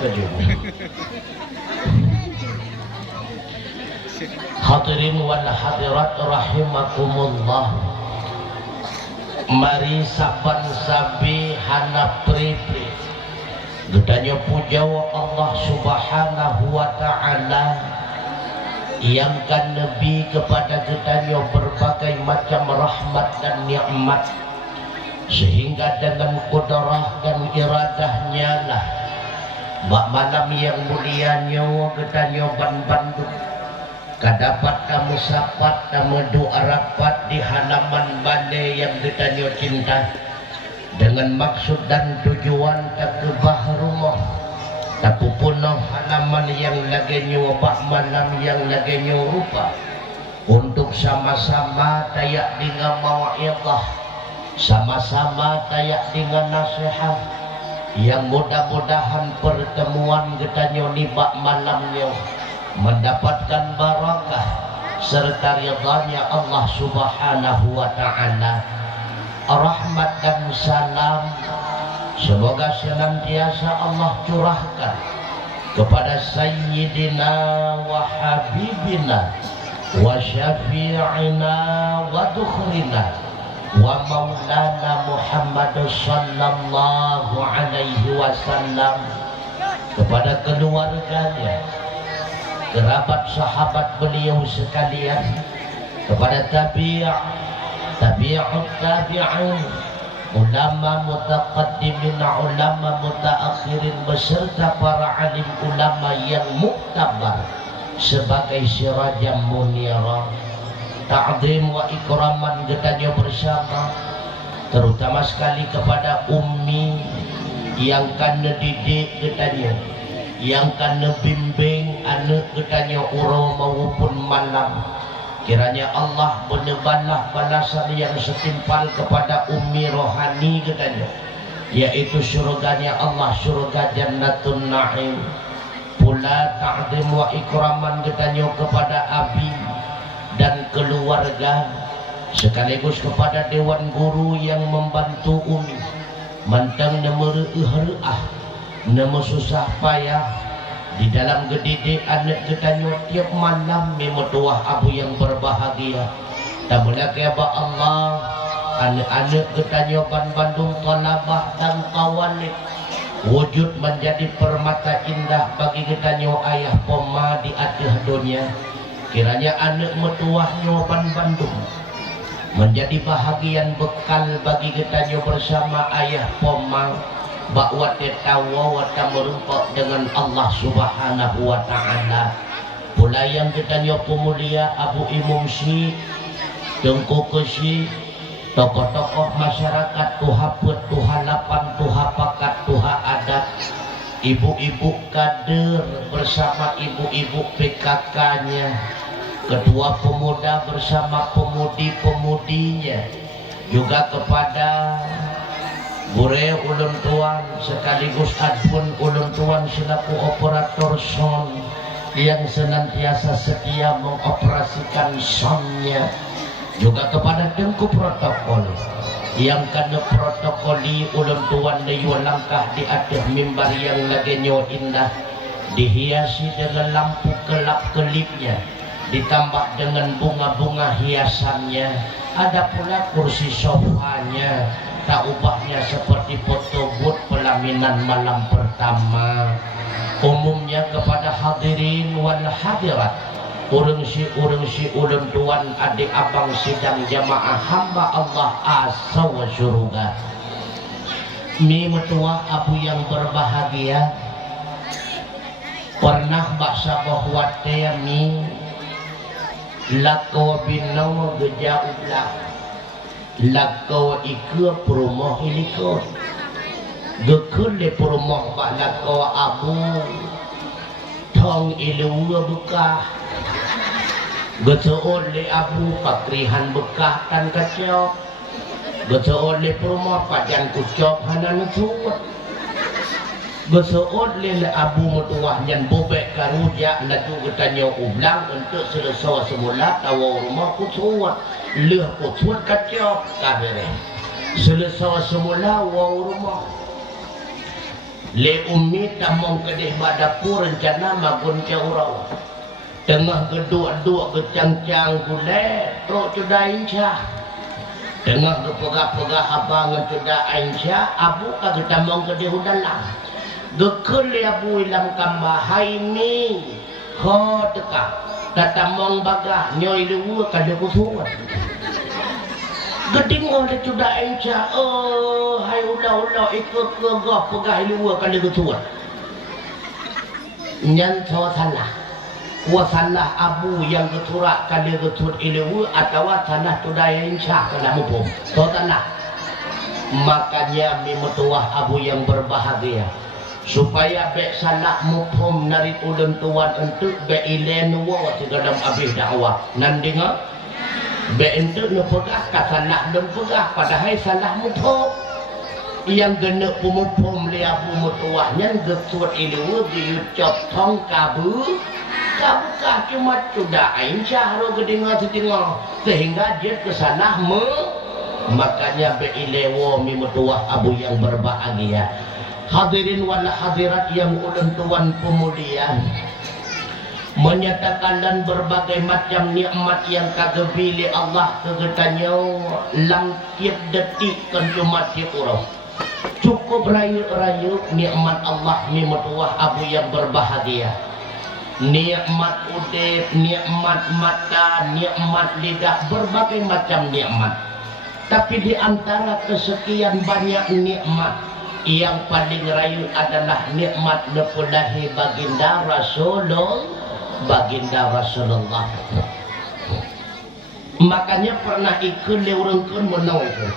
baju. Hadirin wal hadirat rahimakumullah. Mari saban sabi hana pripri gedanya puja wa Allah subhanahu wa ta'ala yang kan Nabi kepada gedanya berbagai macam rahmat dan nikmat, sehingga dengan kudrah dan iradahnya lah malam yang mulianya gedanya Bandung kadapat kamu sapat kamu doa rapat di halaman bane yang gedanya cinta dengan maksud dan tujuan tak kebah rumah tapi punah halaman yang lagi nyobak malam yang lagi nyorupa untuk sama-sama tayak dengan mawaidah, sama-sama tayak dengan nasihat yang mudah-mudahan pertemuan gedanya nibak malamnya mendapatkan barakah serta ridhanya Allah subhanahu wa ta'ala. Rahmat dan salam semoga senantiasa Allah curahkan kepada Sayyidina wa Habibina wa Syafi'ina wa Dukhrina wa Maulana Muhammad sallallahu alaihi wasallam, kepada keluarganya, kerabat sahabat beliau sekalian, kepada tabi'ut tabi'in, ulama mutaqaddimin, ulama mutaakhirin, beserta para alim ulama yang muktabar sebagai sirajam munira. Ta'zim wa ikraman gedanya bersama, terutama sekali kepada ummi yang kan didik gedanya, yang kan bimbing anak gedanya uro maupun malam. Kiranya Allah menebalah balasan yang setimpal kepada ummi rohani gedanya, yaitu surganya Allah, surga Jannatun Na'im. Pula ta'zim wa ikraman gedanya kepada abi dan keluarga, sekaligus kepada dewan guru yang membantu umi mantang nama re'ah nama susah payah di dalam gedidik anak gedanya tiap malam memetuah abu yang berbahagia. Tak boleh kaya Allah anak-anak gedanya Bandung talabah dan kawalik wujud menjadi permata indah bagi gedanya ayah poma di akhir dunia. Kiranya anak metuahnya Bandung menjadi bahagian bekal bagi gedanya bersama ayah poma bahwa tetawa wata merumpak dengan Allah subhanahu wa ta'ala. Pula yang gedanya pemulia Abu Imum Syih, Tengku Kesi, tokoh-tokoh masyarakat, tuha put, tuha lapan, tuha pakat, tuha adat, ibu-ibu kader bersama ibu-ibu PKK-nya, ketua pemuda bersama pemudi-pemudinya, juga kepada Bure ulun tuan sekaligus adpun ulun tuan selaku operator sound yang senantiasa setia mengoperasikan soundnya, juga kepada Tengku protokol yang kena protokoli ulun tuan dayu langkah di atas mimbar yang lagi indah, dihiasi dengan lampu kelap-kelipnya, ditambah dengan bunga-bunga hiasannya. Ada pula kursi sofanya, tak ubahnya seperti foto booth pelaminan malam pertama. Umumnya kepada hadirin wal hadirat, urang si ulun tuan adik abang sidang jamaah hamba Allah asa wa syuruga. Mi metua abu yang berbahagia, pernah baksa bahwa mi lakaw binaw geja ulah lakaw ikut perumah ilikot gekun le perumah bak lakaw abu tong iluwa bekah gecoon le abu pakrihan bekah tan kacok gecoon le perumah pajan kucok hanan cuwat gecoon le abu mutuah nyan bobek karuja latu getanya ublang untuk selesai semula tawa rumah kucuat leh kucuat kacok kabere selesai semula wa rumah Le umi tamong kedih badapur rencana magun ke urau. Tengah geduk-duk kecang-cang gule, trok cudain cah. Tengah gepegah-pegah abangan cudain cah, abu kagak tamong kedih udalang. Gekul abu ilam kambahai ni, ho teka. Tatamong bagah nyoy luwa kada kusuan. Geding oleh cudain cah, oh hai udah ikut kegah pegah luwa kada kusuan. Nyan so salah. Wasalah abu yang keturak kada ketut ilmu atau salah tudayan syah kena mupum. So salah. Makanya memetuah abu yang berbahagia supaya be salah mupum narik ulun tuan untuk be ilen wa tigadam abih dakwah. Nan dengar be untuk nu pegah ka salah dan pegah padahal salah mupum. Yang genep pumupum li abu metuahnya getut ilmu diucap tong kabu. Bukan cuma cudain syahro gedinga setinggal sehingga dia kesana makanya beilewo mimetuah abu yang berbahagia. Hadirin wala hadirat yang ulun tuan pemuliaan, menyatakan dan berbagai macam nikmat yang kagak pilih Allah kegetanya lang tiap detik kan cuma tiap orang cukup rayu-rayu nikmat Allah mimetuah abu yang berbahagia. Nikmat udip, nikmat mata, nikmat lidah, berbagai macam nikmat. Tapi di antara kesekian banyak nikmat, yang paling rayu adalah nikmat nepulahi baginda Rasulullah. Makanya pernah ikut leurengkeun menunggu.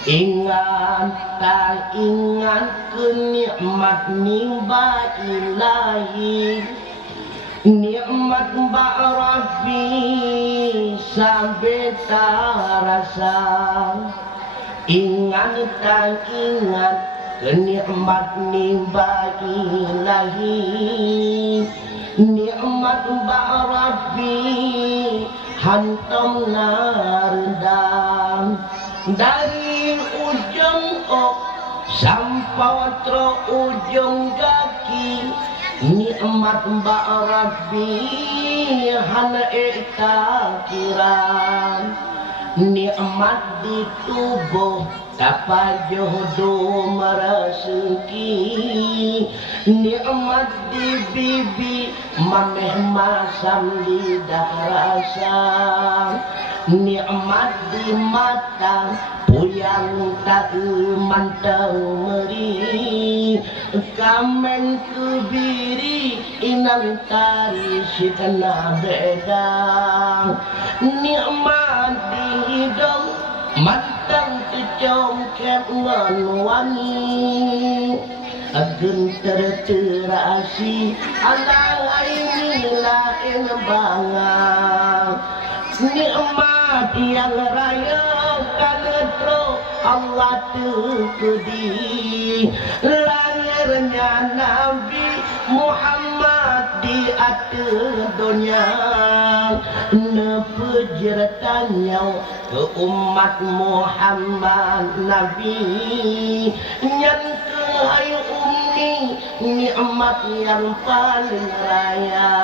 Ingat tak ingat kenikmat nimba ilahi, nikmat mbak Rabbi sampai tak rasa. Ingat tak ingat kenikmat nimba ilahi, nikmat mbak Rabbi hantam nardam. Dari ujung ok sampai ujung kaki, nikmat mbak Rabbi hana ektakiran. Nikmat di tubuh dapat jodoh merasuki, nikmat di bibi mameh masam lidah rasa. Nikmat di mata puyang tak mantang meri, kamen kebiri inang tari sitana bedang. Nikmat di hidung mantang kecongkep ngan wangi, agen terterasi ala ini lain bangang. Nikmat yang raya kanetro Allah tukudi, lahirnya Nabi Muhammad di atas dunia, nepejretannya ke umat Muhammad Nabi, yang kehayu umi nikmat yang paling raya.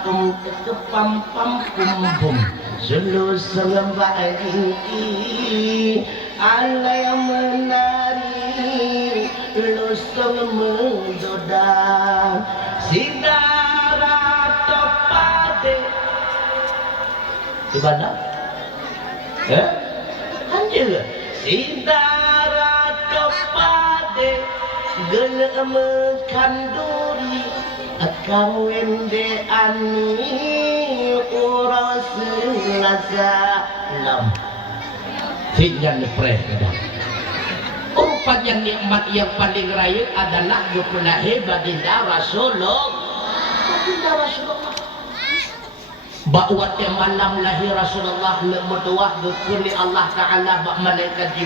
Tum tekepam pam pum pum selusung baiki ala yang menari lusung mendoda sidara topade di mana? Anjir sidara topade gelem kanduri akang wende ani uras laza lam tinggal lepres kadang. Rupanya nikmat yang paling raya adalah gepulahe baginda Rasulullah. Bahwa malam lahir Rasulullah berdoa gekuli Allah Ta'ala bak malaikat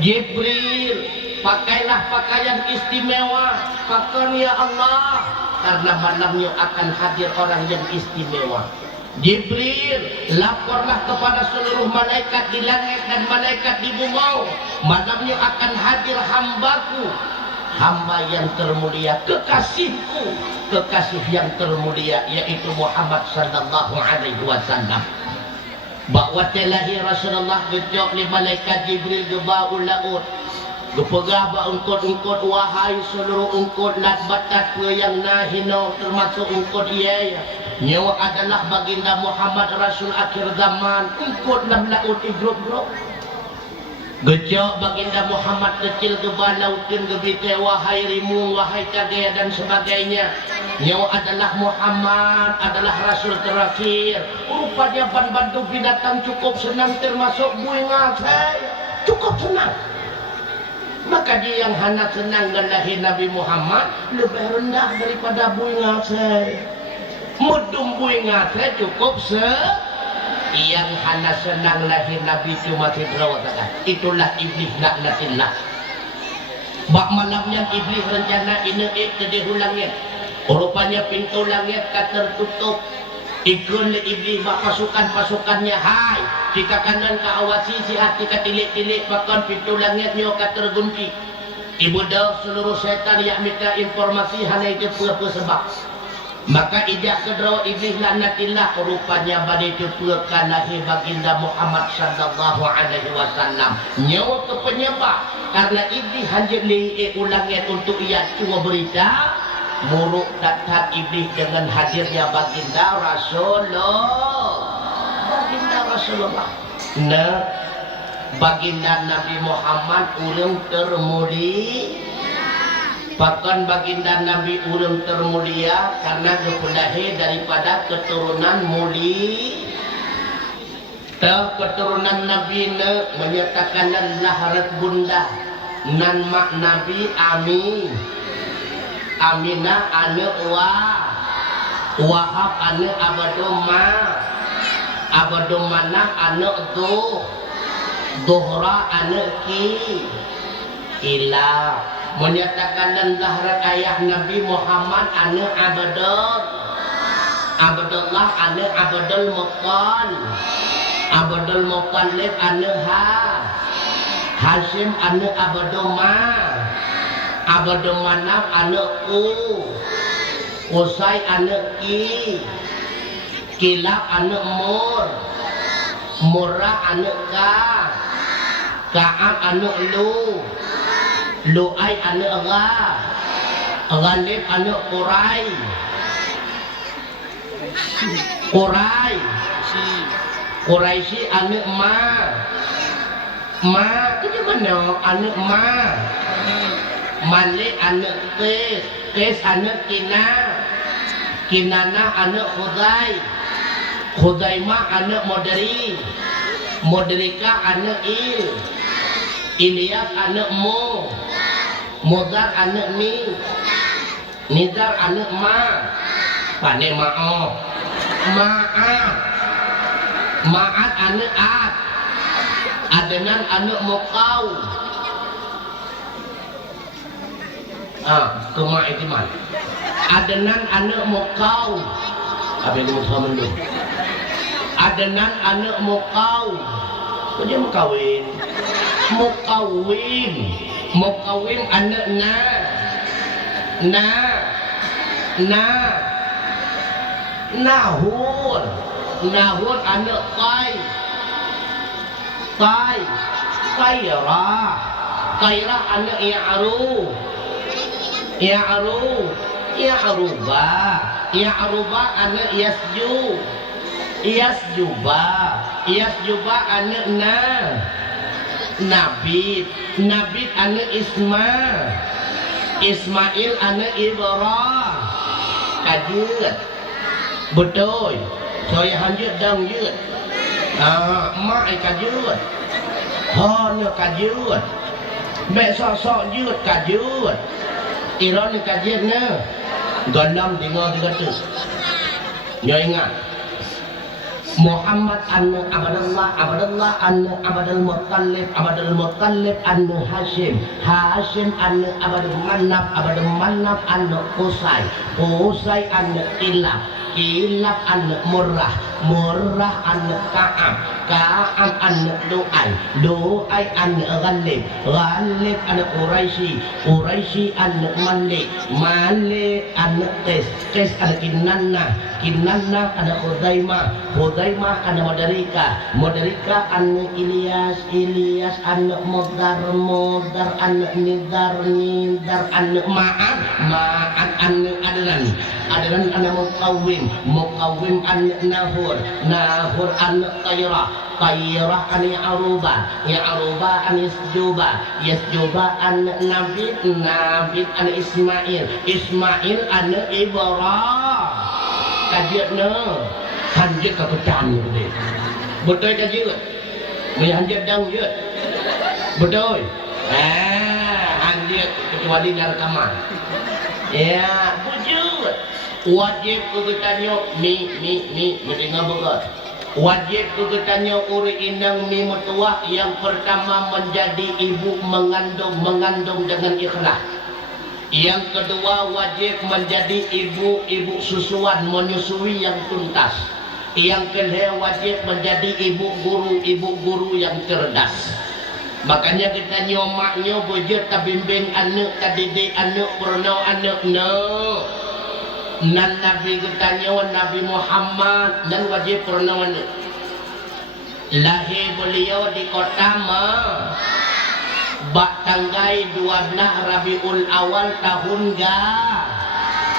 Jibril pakailah pakaian istimewa, pakai ya Allah, karena malamnya akan hadir orang yang istimewa. Jibril, laporlah kepada seluruh malaikat di langit dan malaikat di bumi, malamnya akan hadir hambaku, hamba yang termulia, kekasihku, kekasih yang termulia, yaitu Muhammad sallallahu alaihi wasallam. Bahwa telahi Rasulullah gejok li malaikat Jibril gebau laut, gepegah ba ungkot-ungkot, wahai seluruh ungkot lat batat pe yang nahino, termasuk ungkot iya nyawa adalah baginda Muhammad Rasul akhir zaman, ungkot lam laut igrup-grup. Gejok baginda Muhammad kecil gebal lautin gebite, wahai rimu, wahai cagaya dan sebagainya. Nyawa adalah Muhammad adalah Rasul terakhir. Rupanya ban-bantu binatang cukup senang, termasuk buinga saya cukup senang. Maka dia yang hanya senang dan lahir Nabi Muhammad lebih rendah daripada buinga saya. Mudum buinga saya cukup yang hanya senang lahir Nabi cuma Fitrah. Itulah iblis laknatillah. Bak malamnya iblis rencana ini ke langit. Rupanya pintu langit tertutup. Ikun iblis bak pasukan-pasukannya. Hai, jika kanan ke awasi si hati ke tilik-tilik, bahkan pintu langitnya ke tergunci. Ibu dah seluruh setan yang minta informasi hanya itu pura-pura sebab. Maka ijak kedua iblis laknatillah, rupanya badai tepukan lahir baginda Muhammad sallallahu alaihi wasallam. Nyawa ke penyebab karena iblis hanjir li ulangnya untuk ia cuma berita muruk datang iblis dengan hadirnya baginda Rasulullah. Nah, baginda Nabi Muhammad urang termulia. Bahkan baginda Nabi urang termulia karena lahir daripada keturunan mulia. Keturunan Nabi menyatakan laharat bunda nan mak Nabi Amin, Aminah ane Wahab ane Abadomana ane Dohra ane Ila. Menyatakan dan lahrat ayah Nabi Muhammad ane Abdullah ane Abdul Muttalib ane Hashim ane Abdumanaf ane Usai ane Kilab ane Murrah ane Ka'ab ane Lu'ay ane Ghalib ane Quraisy ane itu mana ane Malik ane Qais ane Kinana ane Khudaimah ane Modrika ane Ilyas ane Mudar ane Nizar ane Pane Ma'at ane Adnan ane Muqaw. Kema itu mana? Adnan ane Muqaw. Apa yang Muqaw itu? Adnan ane Muqaw. Dia Muqawin. Muqawim ane Nahur ane Qairah ane Ya'ruba ane Yasjuba ane Nabit ane Ismail ane Ibrahim. Kajut betul saya hanjut dang jut mak kajut hanya kajut besok jut kajut iron kajut ne gandam tinggal 300 nyo ingat Muhammad anna Abdullah anna Abdul Muttalib anna Hashim anna Abdul Manaf anna Qusay anna Kilab anna Murrah anna Ka'ab anna Lu'ay anna Ghalib anna Quraisy anna Malik anna Qais anna Kinanna anna Hudaimah anna Madarika anna Ilyas anna Mudar anna Nidar anna Ma'ad anna Adnan anna Muqawwim anna Nahur anna Tayrah anna Ya'ruba anna Yasjuba anna Nabid anna Ismail anna Ibrahim kajiannya hanjit ke pecahan gede betul kajian mai hanjit dang je betul hanjit kecuali dari kamar ya bujur wajib kegetanyo mi mendengar begat wajib kegetanyo uri inang mi metua yang pertama menjadi ibu mengandung dengan ikhlas. Yang kedua wajib menjadi ibu susuan menyusui yang tuntas. Yang kedua wajib menjadi ibu guru yang cerdas. Makanya kita nyomaknya bujur tabimbing anak tadidik anak pernah anak nan Nabi kita nyawa Nabi Muhammad dan wajib pernah anak lahir beliau di kota tanggai 12 Rabiul Awal tahun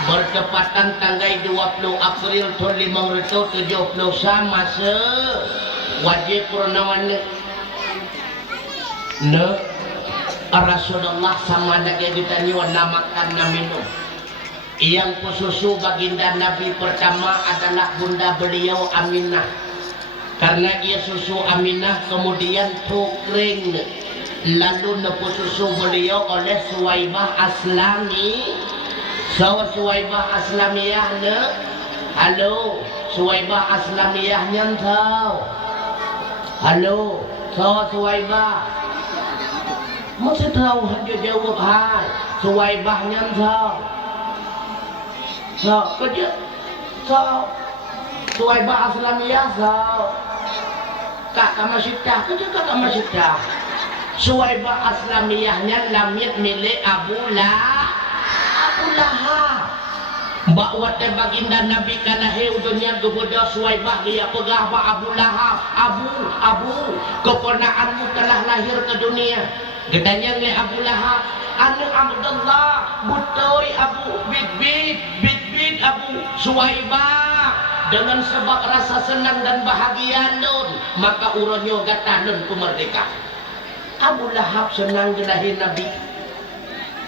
bertepatan tanggai 20 April tahun 570 masa wajib purnawan Rasulullah sama lagi kita namakan minum yang khususu baginda Nabi pertama adalah bunda beliau Aminah karena ia susu Aminah kemudian tukring lalu nepu susu beliau oleh Suwaibah Aslami. Suwaibah Aslamiyah halo Suwaibah Aslamiyah nyantau halo Suwaibah masih tahu hanya jawab hai Suwaibah nyantau kerja Suwaibah Aslamiyah kak kamasyidah kerja kak kamasyidah Suwaibah Aslamiyahnya lamit milik Abu Lahab mbak wate baginda Nabi kana dunia kepada Suwaibah dia pegah ba Abu Lahab Abu keponakanmu telah lahir ke dunia gedanya le Abu Lahab anak Abdullah butoy Abu bit Abu Suwaibah dengan sebab rasa senang dan bahagia nun maka uronyo gata nun kumerdeka Abu Lahab senang dilahir Nabi.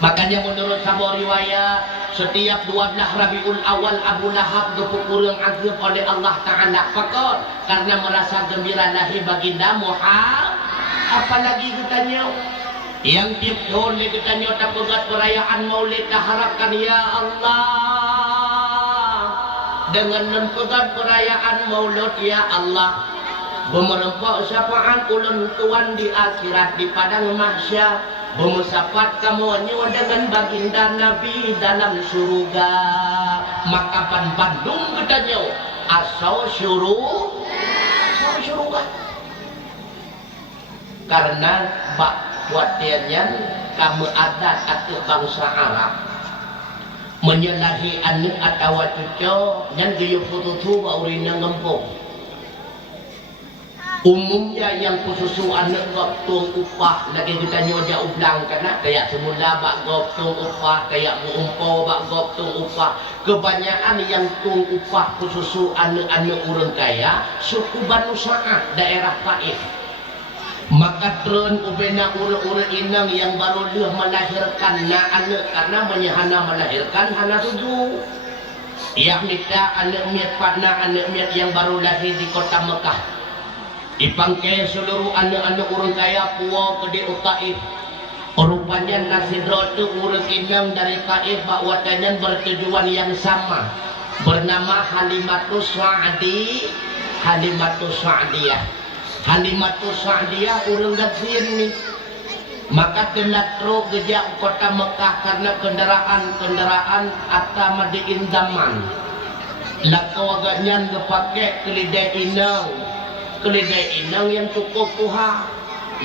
Makanya menurut sebuah riwayat setiap 12 Rabiul Awal Abu Lahab dipukurang agib oleh Allah Ta'ala fakor karena merasa gembira lahir baginda Muhammad. Apalagi kitanya yang oleh kitanya tapugat perayaan maulid harapkan ya Allah dengan nempugat perayaan maulid ya Allah Bemerempak syafaat ulun tuan di akhirat di padang mahsyar. Bemusafat kamu dengan baginda Nabi dalam surga. Makapan Bandung katanya asal surga. Karena buatnya kamu adat atau bangsa Arab menyalahi anak atau cucu yang dia pututu baurina ngempung. Umumnya yang khususu anak goptung upah lagi kita nyoja ublang karena kayak semula bak goptung upah kayak muumpo bak goptung upah kebanyakan yang tung upah khususu anak-anak orang kaya suku Banu Sa'ad daerah Taif. Maka tren ubena ura-ura inang yang baru dia melahirkan anak karena menyahana melahirkan hana tujuh. Yang minta anak miat partner anak miat yang baru lahir di kota Mekah. Ipangke seluruh anak-anak orang kaya puwa ke di Taif. Rupanya nasidro itu urang inang dari Taif bawatannya bertujuan yang sama. Bernama Halimatus Halimatus Sa'diyah. Halimatus Sa'diyah urang gazien nih. Maka tenatro gejak kota Mekah karena kendaraan atama diindaman. Lako agaknya ngepake kelidai inang yang cukup puha.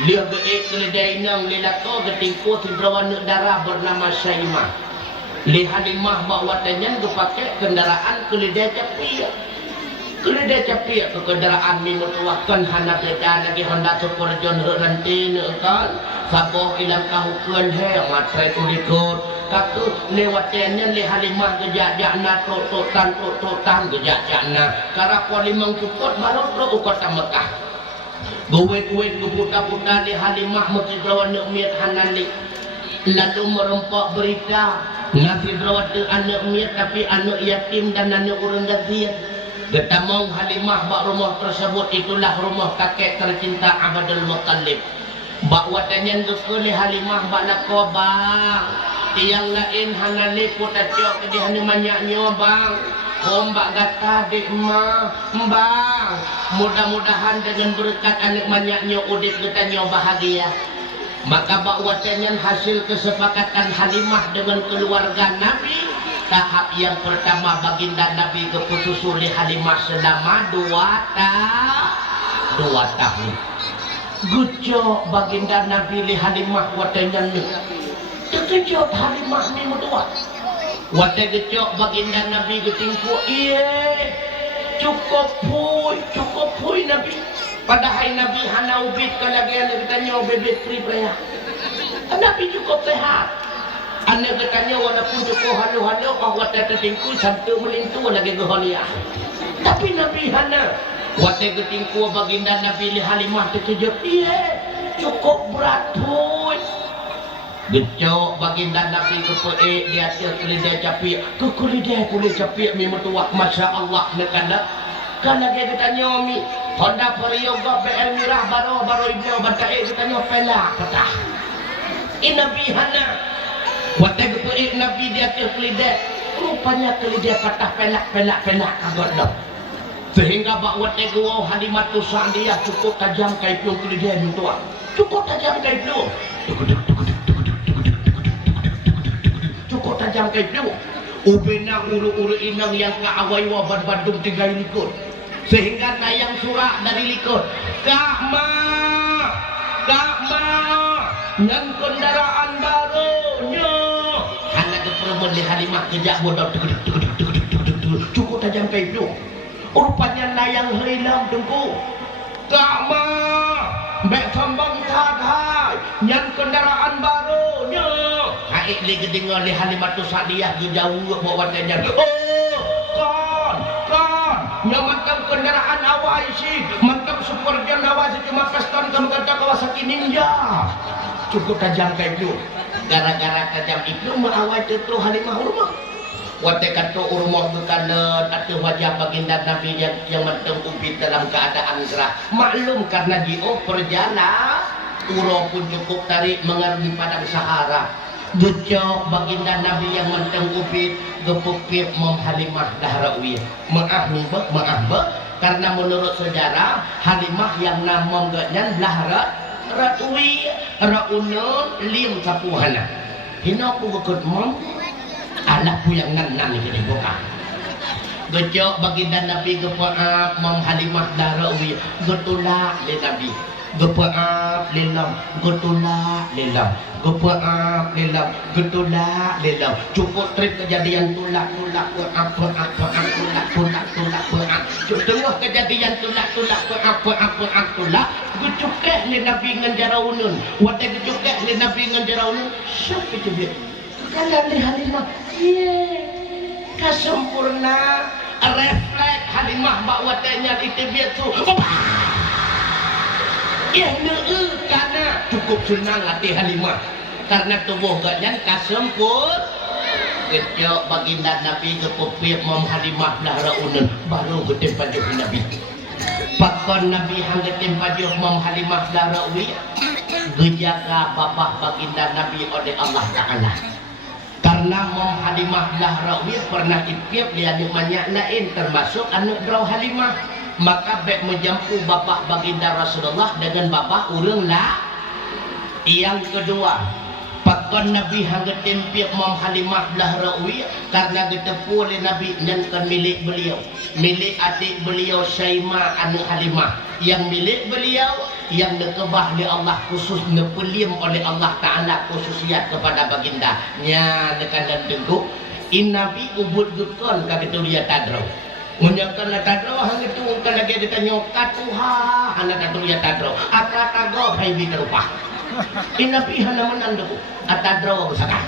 Dia kelidai inang lilako getingku tibrawan darah bernama Syaimah. Li Halimah bawatanya ngepake kendaraan kelidai capia. Kelidai capia ke kendaraan minut wakan hana beda lagi Honda Super John Heranti kan. Saboh ilang kahukuan he matrai tulikut kaku lewatnya li Halimah gejakna totan gejakna cara polimang cukut baru pro kota Mekah guwet guputa-puta li Halimah mesti brawan miat hanali lalu merempak berita nasi brawan anak miat tapi anak yatim dan anak urang gazian getamong Halimah bak rumah tersebut itulah rumah kakek tercinta Abdul Muttalib. Bak watanya ngekuli Halimah bak lako bang tiang lain hanali putacok di hana manyaknya bang bak gata dik ma bang mudah-mudahan dengan berkat anak manyaknya udip getanya bahagia. Maka bak watanya hasil kesepakatan Halimah dengan keluarga Nabi tahap yang pertama baginda Nabi keputusuli Halimah selama 2 tahun. Gujo baginda Nabi li Halimah watanya ni terkejut Halimah ni mudah watanya gujo baginda Nabi getingku cukup puy Nabi padahal Nabi hana ubit kalagian katanya bebek pri-pria Nabi cukup sehat anda katanya walaupun cukup halu-halu watanya getingku sabtu melintu lagi goholiah tapi Nabi hana watanya getingku baginda Nabi li Halimah terkejut cukup berat pun gecok baginda Nabi kepe dia kelidai capik ke kelidai boleh capik memang tuak Masya Allah nekanda karena dia katanya mi Honda Perioga BL Mirah baru ibnu bantai katanya pelak patah Nabi hana watanya kepe Nabi dia kelidai rupanya kelidai patah pelak agak dah sehingga bakwat ego Halimatus Sa'diyah cukup tajam kai piung kelidai mutua cukup tajam kai piung cukup tajam kai piung ubena uru inang yang kaawai waban Bandung 3 likut sehingga tayang surah dari likut Kak ma ngan kendaraan barunya anak keperempuan di Halimah kejak bodoh cukup tajam kai piung rupanya layang hilang tengku Kak ma mbak sambang thadhai nyan kendaraan barunya haik li gedingan li Halimatus Sa'diyah jauh bawatnya kon nyamatkan kendaraan awai si mantap super jam awai si cuma kastan kamu kata Kawasaki Ninja cukup tajam kayak itu gara-gara tajam itu mengawai tentu Halimah rumah wate kato urmah bekalan atau wajah baginda Nabi yang mentempupi dalam keadaan gerah maklum karena dia perjalanan uro pun cukup tarik mengarungi padang Sahara gecok baginda Nabi yang mentempupi gepukip Mom Halimah Dahrawi maaf karena menurut sejarah Halimah yang nama gaknya Ratwi Raunun Lim Sapuhana hina aku gekut Mom anak yang nan ini buka gecok baginda Nabi gepaap Mom Halimah Dahrawi getulak le Nabi gepaap lelam getulak lelam gepaap lelam getulak lelam cukup trip kejadian tulak apa tengah kejadian tulak apa gecukeh le Nabi ngan jaraunun wate gecukeh le Nabi ngan jaraunun syuk itu dia kalian li Halimah kasempurna refleks Halimah bak watenya itu biar tu karena cukup senang hati Halimah karena tubuh gaknya kasempur gecok baginda Nabi kepupir Mom Halimah Dahraunun baru getem pajuh Nabi pakon Nabi hang getem pajuh Mom Halimah Dahrawi gejaga bapak baginda Nabi oleh Allah Ta'ala karena Mom Halimah Dahrawi pernah ikip dia di banyak lain termasuk anak Brau Halimah maka bek menjampu bapak baginda Rasulullah dengan bapak urang lah. Yang kedua, pakon Nabi hangga tempiak Mam Halimah belah rawi karena ditepu oleh Nabi nyankan milik beliau, milik adik beliau Syaimah anu Halimah, yang milik beliau yang dikebah oleh Allah khusus nepeliam oleh Allah Ta'ala khususiat kepada baginda nya dekan dan dengku in Nabi ubud gukon kagitu dia tadro menyakan na tadro hang itu kan lagi ditanya katuha hana tadro ya tadro atra tago hai biterupa in Nabi hana menandu atadro sakan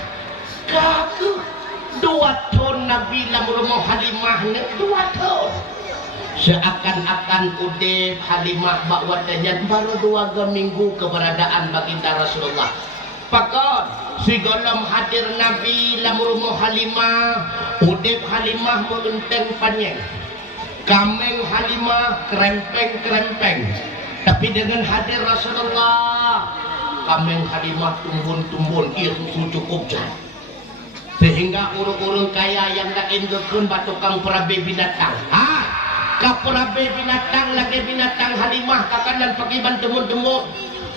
kaku 2 tahun Nabi lamur Halimah ne 2 tahun seakan-akan Udeb Halimah bakwadanya baru 2 minggu keberadaan baginda Rasulullah. Pakon si golom hadir Nabi lamur Halimah, Udeb Halimah mengenteng panyeng, kameng Halimah kerempeng. Tapi dengan hadir Rasulullah, kameng Halimah tumbun ia susu cukup jan. Sehingga urung-urung kaya yang lain gekun batukang perabe binatang. Kapurabe binatang lagi binatang Halimah kakanan pakai bantumun-tumun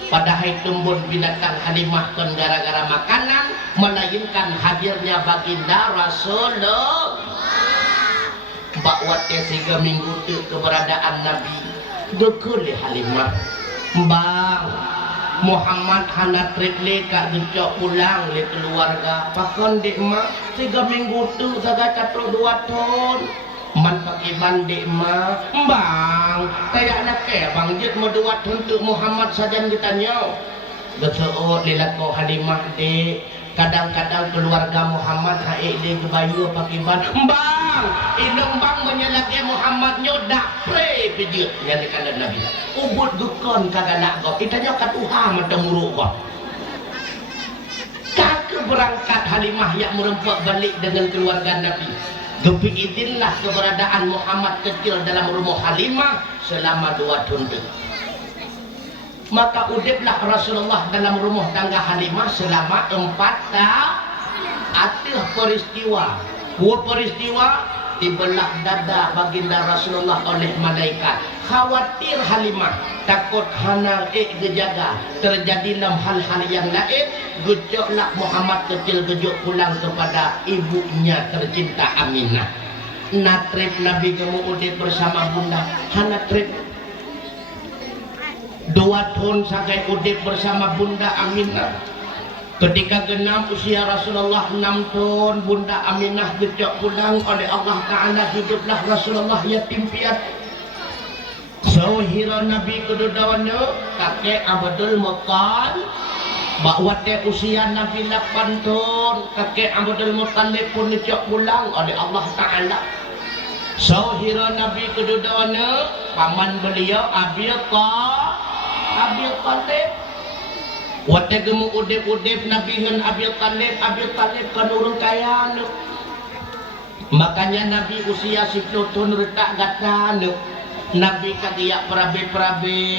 padahal tumbun binatang Halimah kan gara-gara makanan melainkan hadirnya baginda Rasulullah bakwatnya 3 minggu tu keberadaan Nabi dekul Halimah bang Muhammad hana triple kak gencok pulang le keluarga pakon dek mak 3 minggu tu saga catruk 2 tahun man pakai bandi mah bang tidak nak bang jut mau 2 untuk Muhammad saja ditanya betul lilako Halimah de kadang-kadang keluarga Muhammad haik de kebayu pakai ban bang indong bang menyelaki Muhammad nyodak pre pejut yang dikandang Nabi ubud gukon kagak nak kau ditanya kat uha mata muruk kau kagak berangkat Halimah yang merempak balik dengan keluarga Nabi. Gepi izinlah keberadaan Muhammad kecil dalam rumah Halimah selama 2 tahun. Maka udiblah Rasulullah dalam rumah tangga Halimah selama 4 tahun. Atih peristiwa. Peristiwa dibelah dada baginda Rasulullah oleh malaikat. Khawatir Halimah takut hana gejaga terjadi dalam hal-hal yang lain. Gejoklah Muhammad kecil gejok pulang kepada ibunya tercinta Aminah. Natrip Nabi kemudian bersama bunda hana trip 2 tahun sagai udip bersama bunda Aminah. Ketika genap usia Rasulullah 6 tahun bunda Aminah gejok pulang oleh Allah Ta'ala hiduplah Rasulullah yatim piatu. Sahira Nabi kedudawannya kakek Abdul Muttalib bahwa usia Nabi 8 tahun kakek Abdul Muttalib pun dicok pulang oleh Allah Ta'ala. Sahira Nabi kedudawannya paman beliau Abi Talib waktu gemu udip Nabi dengan Abi Talib kan urung kaya makanya Nabi usia 10 tahun retak gatan Nabi kadiak perabe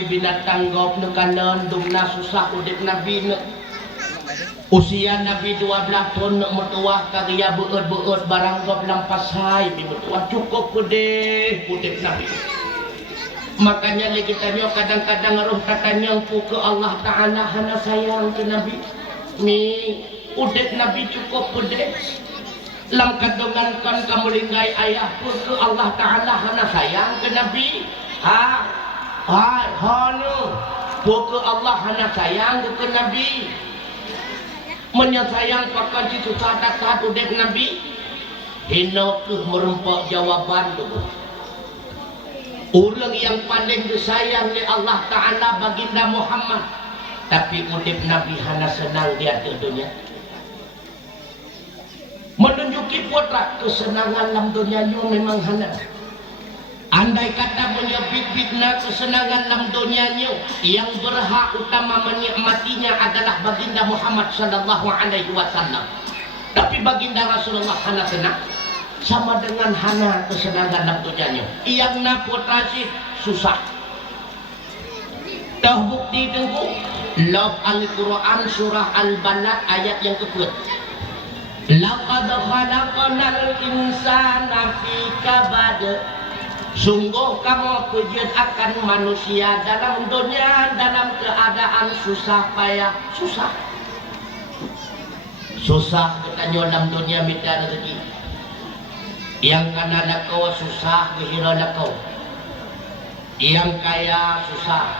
binatang gop nekanan dumna susah udip Nabi usia Nabi 12 tahun mertua kadiak beut barang gop lampas hai mertua cukup gede udip Nabi. Makanya lagi tanya kadang-kadang roh katanya ke Allah Ta'ala hana sayang ke Nabi ni udip Nabi cukup gede lam kandungan kan kamu linggai ayah pun ke Allah Ta'ala hana sayang ke Nabi hanu pun ke Allah hana sayang ke Nabi menyayang pakai situ saat udip Nabi hina ke merempak jawaban tu orang yang paling disayang oleh Allah Ta'ala baginda Muhammad tapi udip Nabi hana senang dia di dunia menunjuki putra kesenangan dalam dunianya memang hana andai kata menyebut-bitna kesenangan dalam dunianya yang berhak utama menikmatinya adalah baginda Muhammad sallallahu alaihi wasallam tapi baginda Rasulullah hana senang sama dengan hana kesenangan dalam dunianya yang na putra susah dah bukti tengku love Al-Quran surah Al-Balad ayat yang ke-4 laqad khalaqnal insana fi kabad Sungguh kamu pujian akan manusia dalam dunia dalam keadaan susah payah. Susah kita dalam dunia minta rezeki. Yang kana kau susah gehira kau. Yang kaya susah.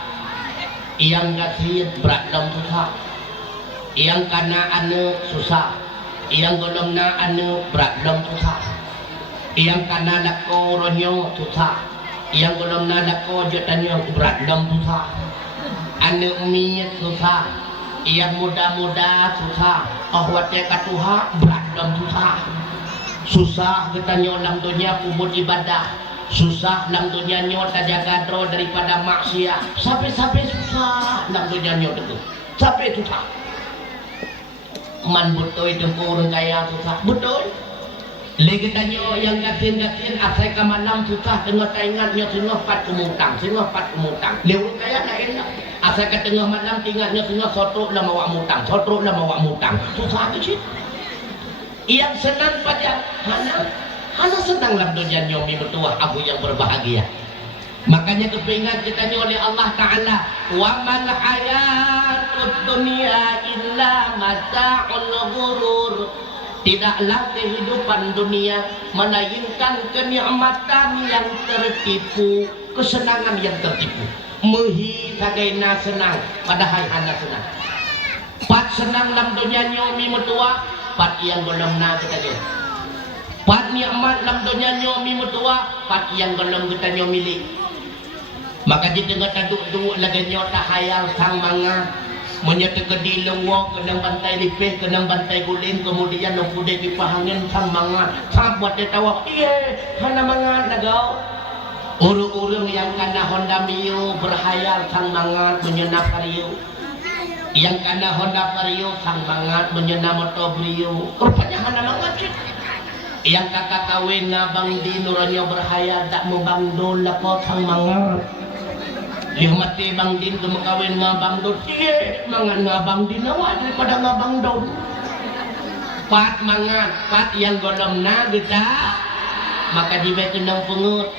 Yang gasir berat dalam susah. Yang kana anu susah. Yang golong na anu berat dalam susah. Yang kana lako ronyo susah. Yang golong na lako jotanyo berat dalam susah. Anu umiyat susah. Yang muda-muda susah. Ahwatnya katuha berat dalam susah. Susah kita nyolang dunia kubur ibadah. Susah dalam dunia nyo jaga dro daripada maksiat. Sampai susah dalam dunia nyo itu. Sampai susah. Man betul itu kurang kaya susah. Betul. Lagi tanya yang gatin-gatin asai ke malam susah tengah taingatnya tengah pat kemutang lewu kaya nak enak asai ke tengah malam tinggalnya tengah sotruk lah mawak mutang susah tu sih yang senang pada hana senang lah dunia nyomi bertuah abu yang berbahagia. Makanya kepingan kita oleh Allah Ta'ala wa man hayatud dunya illa mata'ul ghurur. Tidaklah kehidupan dunia melainkan kenikmatan yang tertipu, kesenangan yang tertipu. Mehi tagaina senang, padahal hana senang. Pat senang dalam dunia nyomi metua, pat yang golong na kita nyomi. Pat nikmat dalam dunia nyomi metua, pat yang golong kita nyomi milik. Maka di tengah taduk-duk lagi nyota hayal sang manga. Menyata ke lewak, kenang bantai lipih, kenang bantai guling, kemudian nak pudai dipahangin sang mangat. Sang buat dia tawa, iya, hana mangat nagau. Urung-urung yang kana Honda Mio berhayal sang mangat menyenap Vario. Yang kana Honda Vario sang mangat menyenap motor Brio. Rupanya hana mangat sih. Yang kakak kawin na Bang Di Nuranyo berhayal tak membangdol lapot sang mangat. Yang mati Bang Din ke makawin ngabang dod. Iya, mangan ngabang din awak daripada ngabang dod. Pat mangan, pat yang golong na kita. Maka dibaik kenang pengut.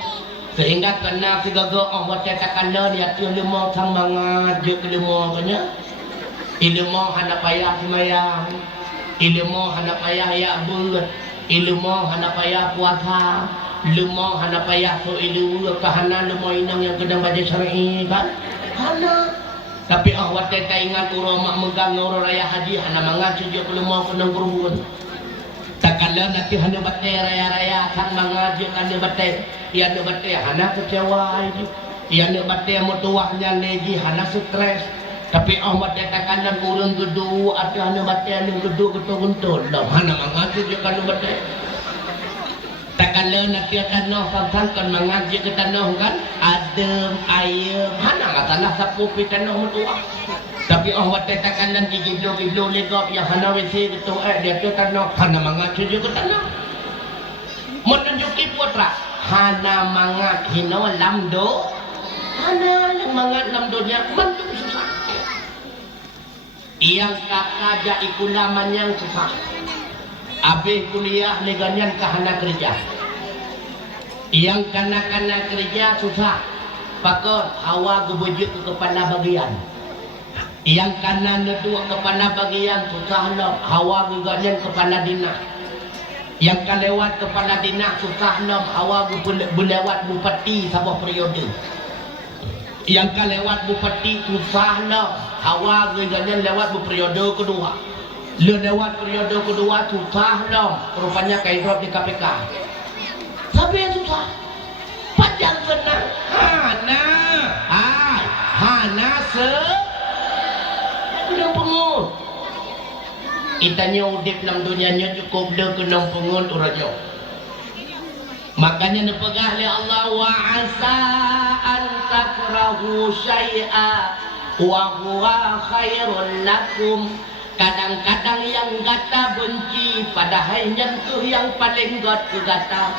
Sehingga kena sigaga awak cetakan na dia tu lemah sang mangat. Dia ke lemah kanya. Ilmu hana payah semayang. Ilmu hana payah ya'bud. Ilmu hana payah puasa. Lemah hana payah so ilu kahana lemah inang yang kedang baca syar'i kan hana tapi awak tak ingat urang mak megang urang raya haji hana mangan sejak lemah kena berhubun tak kala nanti hana batai raya-raya sang mangan je hana batai ia nak batai hana kecewa itu ia nak batai mutuahnya lagi hana stres tapi awak tak kala urang gedu ada hana batai hana gedu getul-getul hana mangan sejak hana batai takkan nak dia tanah sang-sang mengaji ke tanah kan adem air mana masalah sapu pi tanah mutua tapi awak takkan nan gigilo legap yang hana wc gitu dia tu tanah hana mengaji ke tanah menunjuki putra hana mangat hino lamdo hana yang mangat lamdonya mantung susah yang kakak ja ikulaman yang susah Abih kuliah neganyan kahana kerja. Yang kana-kana kerja susah. Pakot hawa gebujuk ke kepala bagian. Yang kana neduk kepala bagian susah lah. Hawa geganyan kepala dinas. Yang kalewat kepala dinas susah lah. Hawa belewat bupati sabah periode. Yang kalewat bupati susah lah. Hawa geganyan lewat periode kedua. Lewat periode kedua susah dong rupanya kayak drop di KPK sampai yang susah panjang senang hana kenang pengut itanya udip dalam dunianya cukup dah kenang pengut uranya makanya nepegah oleh Allah wa asa an takrahu syai'a wa huwa khairul lakum. Kadang-kadang yang gata benci padahal nyentuh yang paling got ke gata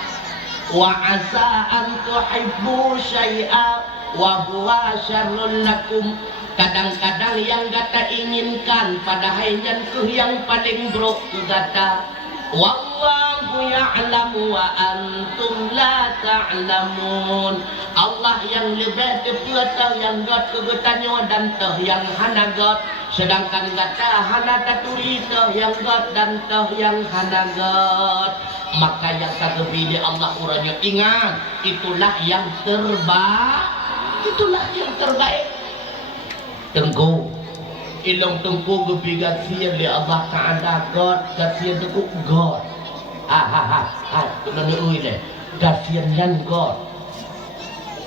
wa asa an tuhibbu syai'a wa huwa syarrul lakum. Kadang-kadang yang gata inginkan padahal nyentuh yang paling buruk ke gata wallahu ya'lamu wa antum la ta'lamun. Allah yang lebih tepat yang got kegetanyo dan teh yang hanagot, sedangkan kata hana taturi teh yang got dan teh yang hanagot. Maka yang kagepilih Allah uranya ingat, itulah yang terbaik, itulah yang terbaik. Tengku ilong tengku gebi gasian li Allah Ta'ala God gasian tengku God kena nui le gasian dan God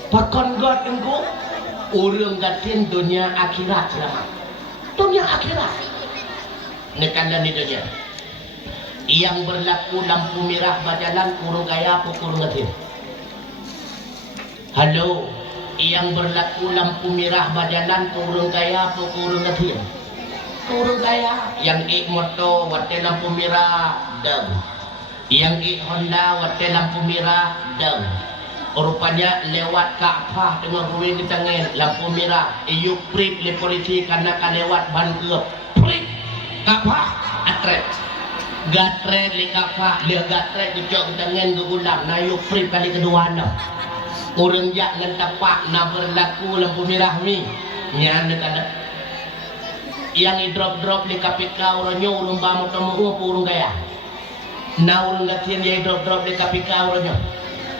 pakon God tengku urang gasian dunia akhirat selamat dunia akhirat nekan di dunia yang berlaku lampu merah berjalan kurung kaya apa kurung gasian. Halo, yang berlaku lampu merah berjalan kurung kaya apa kurung gasian? Kurung kaya. Yang ik moto wate lampu merah deng. Yang ik Honda wate lampu merah deng. Rupanya lewat Ka'bah dengan ruin di tangan lampu merah. Iyu prip le polisi karena kan lewat ban keep. Prip Ka'bah atret. Gatre le Ka'bah le gatre dicok tangan gugulam. Na iyu prip kali kedua na. Orang jak dengan tapak nak berlaku lampu merah ni yang dekat yang drop di KPK orangnya orang bamu temu apa orang kaya na orang gasian dia drop di KPK orangnya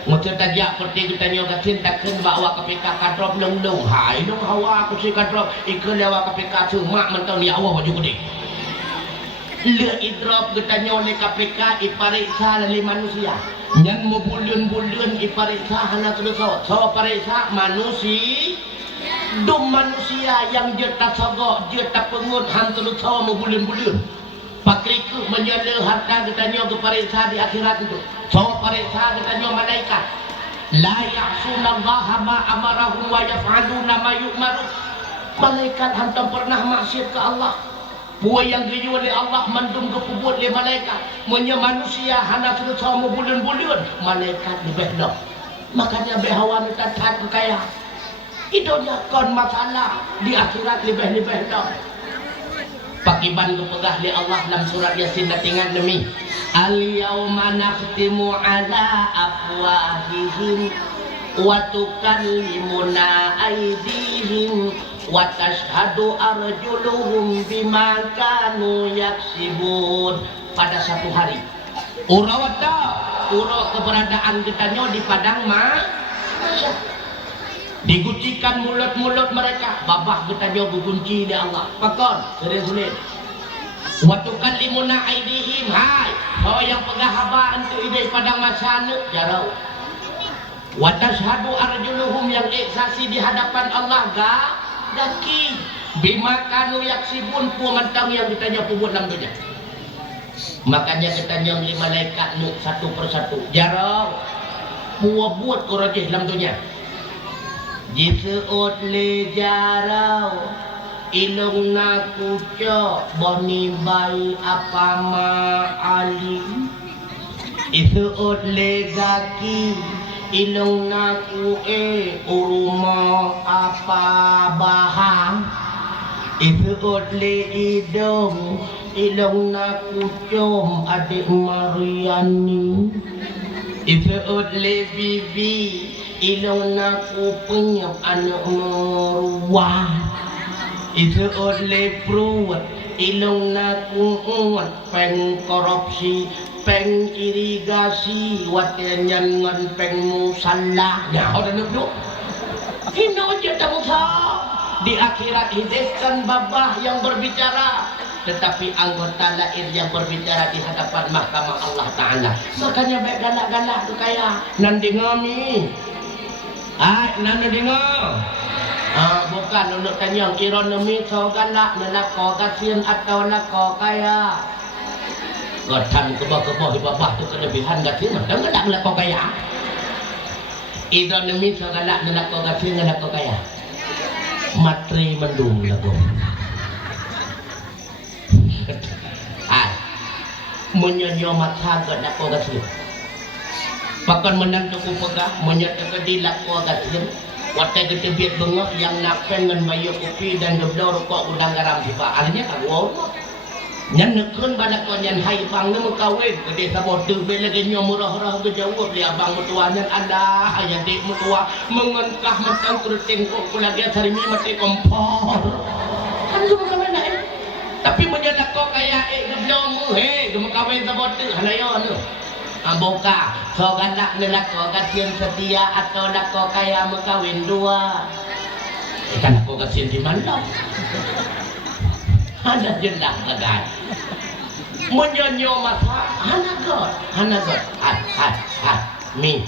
macam tajak seperti kita nyo gasian takkan bawa KPK kadrop lung hai nung hawa aku si kadrop ikut lewat KPK cuma mentau ni awak baju gede le idrop kita nyo le KPK ipariksa lali manusia yang mau bulan-bulan ipariksa hana terus so pariksa manusia dum manusia yang dia tak sogok dia tak pengut han terus so mau bulan-bulan pakai ke menjadi harta kita nyo ke pariksa di akhirat itu so pariksa kita nyo malaikat la ya'sunallaha ma amarahum wa yaf'aluna ma yu'maru malaikat hantam pernah maksiat ke Allah. Buat yang gaya oleh Allah mandum kepubut oleh malaikat. Punya manusia hana sudah sama bulan-bulan. Malaikat lebih dah. Makanya behawa ni tak kaya. Itu dia kon masalah di akhirat lebih-lebih dah. Pakiban kepegah oleh Allah dalam surat Yasin datingan demi. Al-yawma nakhtimu ala afwahihim wa tukallimuna aydihim wa tashhadu arjuluhum bima kanu yaksibun. Pada satu hari urawata uro keberadaan kita di padang mahsyar diguncikan mulut-mulut mereka babah kita digunci oleh Allah pakon sering-sering wa tukallimuna aydihim hai oh yang pegah haba untuk ide padang mahsyar jarau wa tashhadu arjuluhum yang eksasi di hadapan Allah kaki bima kanu yaksibun puangantang yang ditanya pubut dalam dunia. Makanya ditanya oleh malaikat nuk satu persatu jarau buat korajih dalam dunia jisuut le jarau ilung naku cok boni bai apa ma ali isuut le gaki ilong naku uruma apa bahang isuut le idong ilong naku com adik Mariani isuut le bibi ilong naku penyap anak Marwah isuut le pruat ilong naku uat peng korupsi peng irigasi watenyan ngan peng musalla ya udah nukduk hino aja tamu di akhirat hidupkan babah yang berbicara tetapi anggota lain yang berbicara di hadapan mahkamah Allah Ta'ala makanya baik galak-galak tu kaya nanti ngami nanti dengar bukan untuk tanya ironomi so galak nelako kasian atau lako kaya Godam kebah-kebah di babah tu kelebihan gati macam tak nak kau kaya. Ekonomi segala nak kau gati nak kau kaya. Matri mendung lagu. Menyanyi mata gak nak kau gati. Pakan menang tu pegah menyatakan di lak kau gati. Watai ketebit bengok yang nak pengen bayu kopi dan gebdor rokok udang garam tiba. Artinya kan wow. Nyan nekun bala ko nyan hai bang na mukawin kede sa bodu bela genyo murah-murah bejawab li abang mutua nyan Allah aya dik mutua mengenkah mentang kuruting ko lagi sarimi mati kompor kan lu kemana tapi menyadak ko kaya geblong gemukawin sa bodu halayo anu amboka so galak nila ko kasian setia atau lako kaya mukawin dua kan aku kasian di mana hana jenak lagan menyonyo masa hana god mi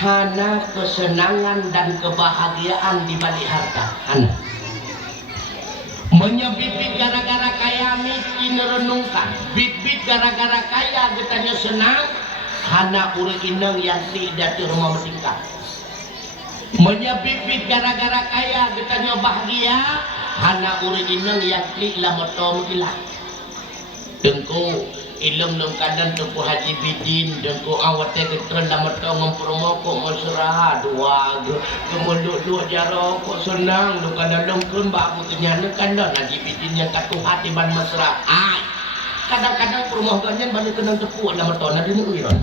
hana kesenangan dan kebahagiaan di balik harta hana menyebit gara-gara kaya miskin renungkan bit-bit gara-gara kaya getanya senang hana uri ineng yang tidak di rumah bertingkah menyebit gara-gara kaya getanya bahagia hana uri ineng yang klik lah motong ilah dengku ilmu lem kadan dengku haji bidin dengku awate ketren lah motong mempromoko mesra dua kemunduk dua jaro kok senang lu kada lengkun baku kenyana kandan haji bidin yang katu hati ban mesra kadang-kadang promogannya balik kenang tepuk lah motong ada nuiron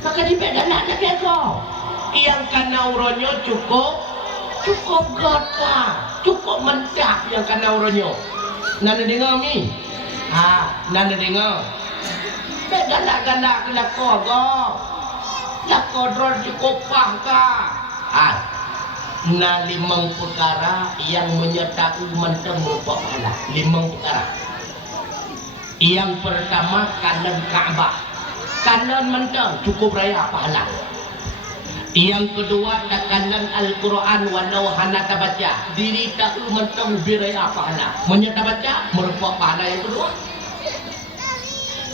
maka di beda nak keko yang kana uronyo cukup gota cukup mendak yang kana uronyo nana dengar mi nana dengar galak-galak lako drone cukup pahka na limang perkara yang menyertai mentang merupakan pahala limang perkara yang pertama kanan Ka'bah kanan mentang cukup raya pahala yang kedua takanan Al-Quran walau hana tabaca diri tak mentang biraya pahala menyata baca merupakan pahala yang kedua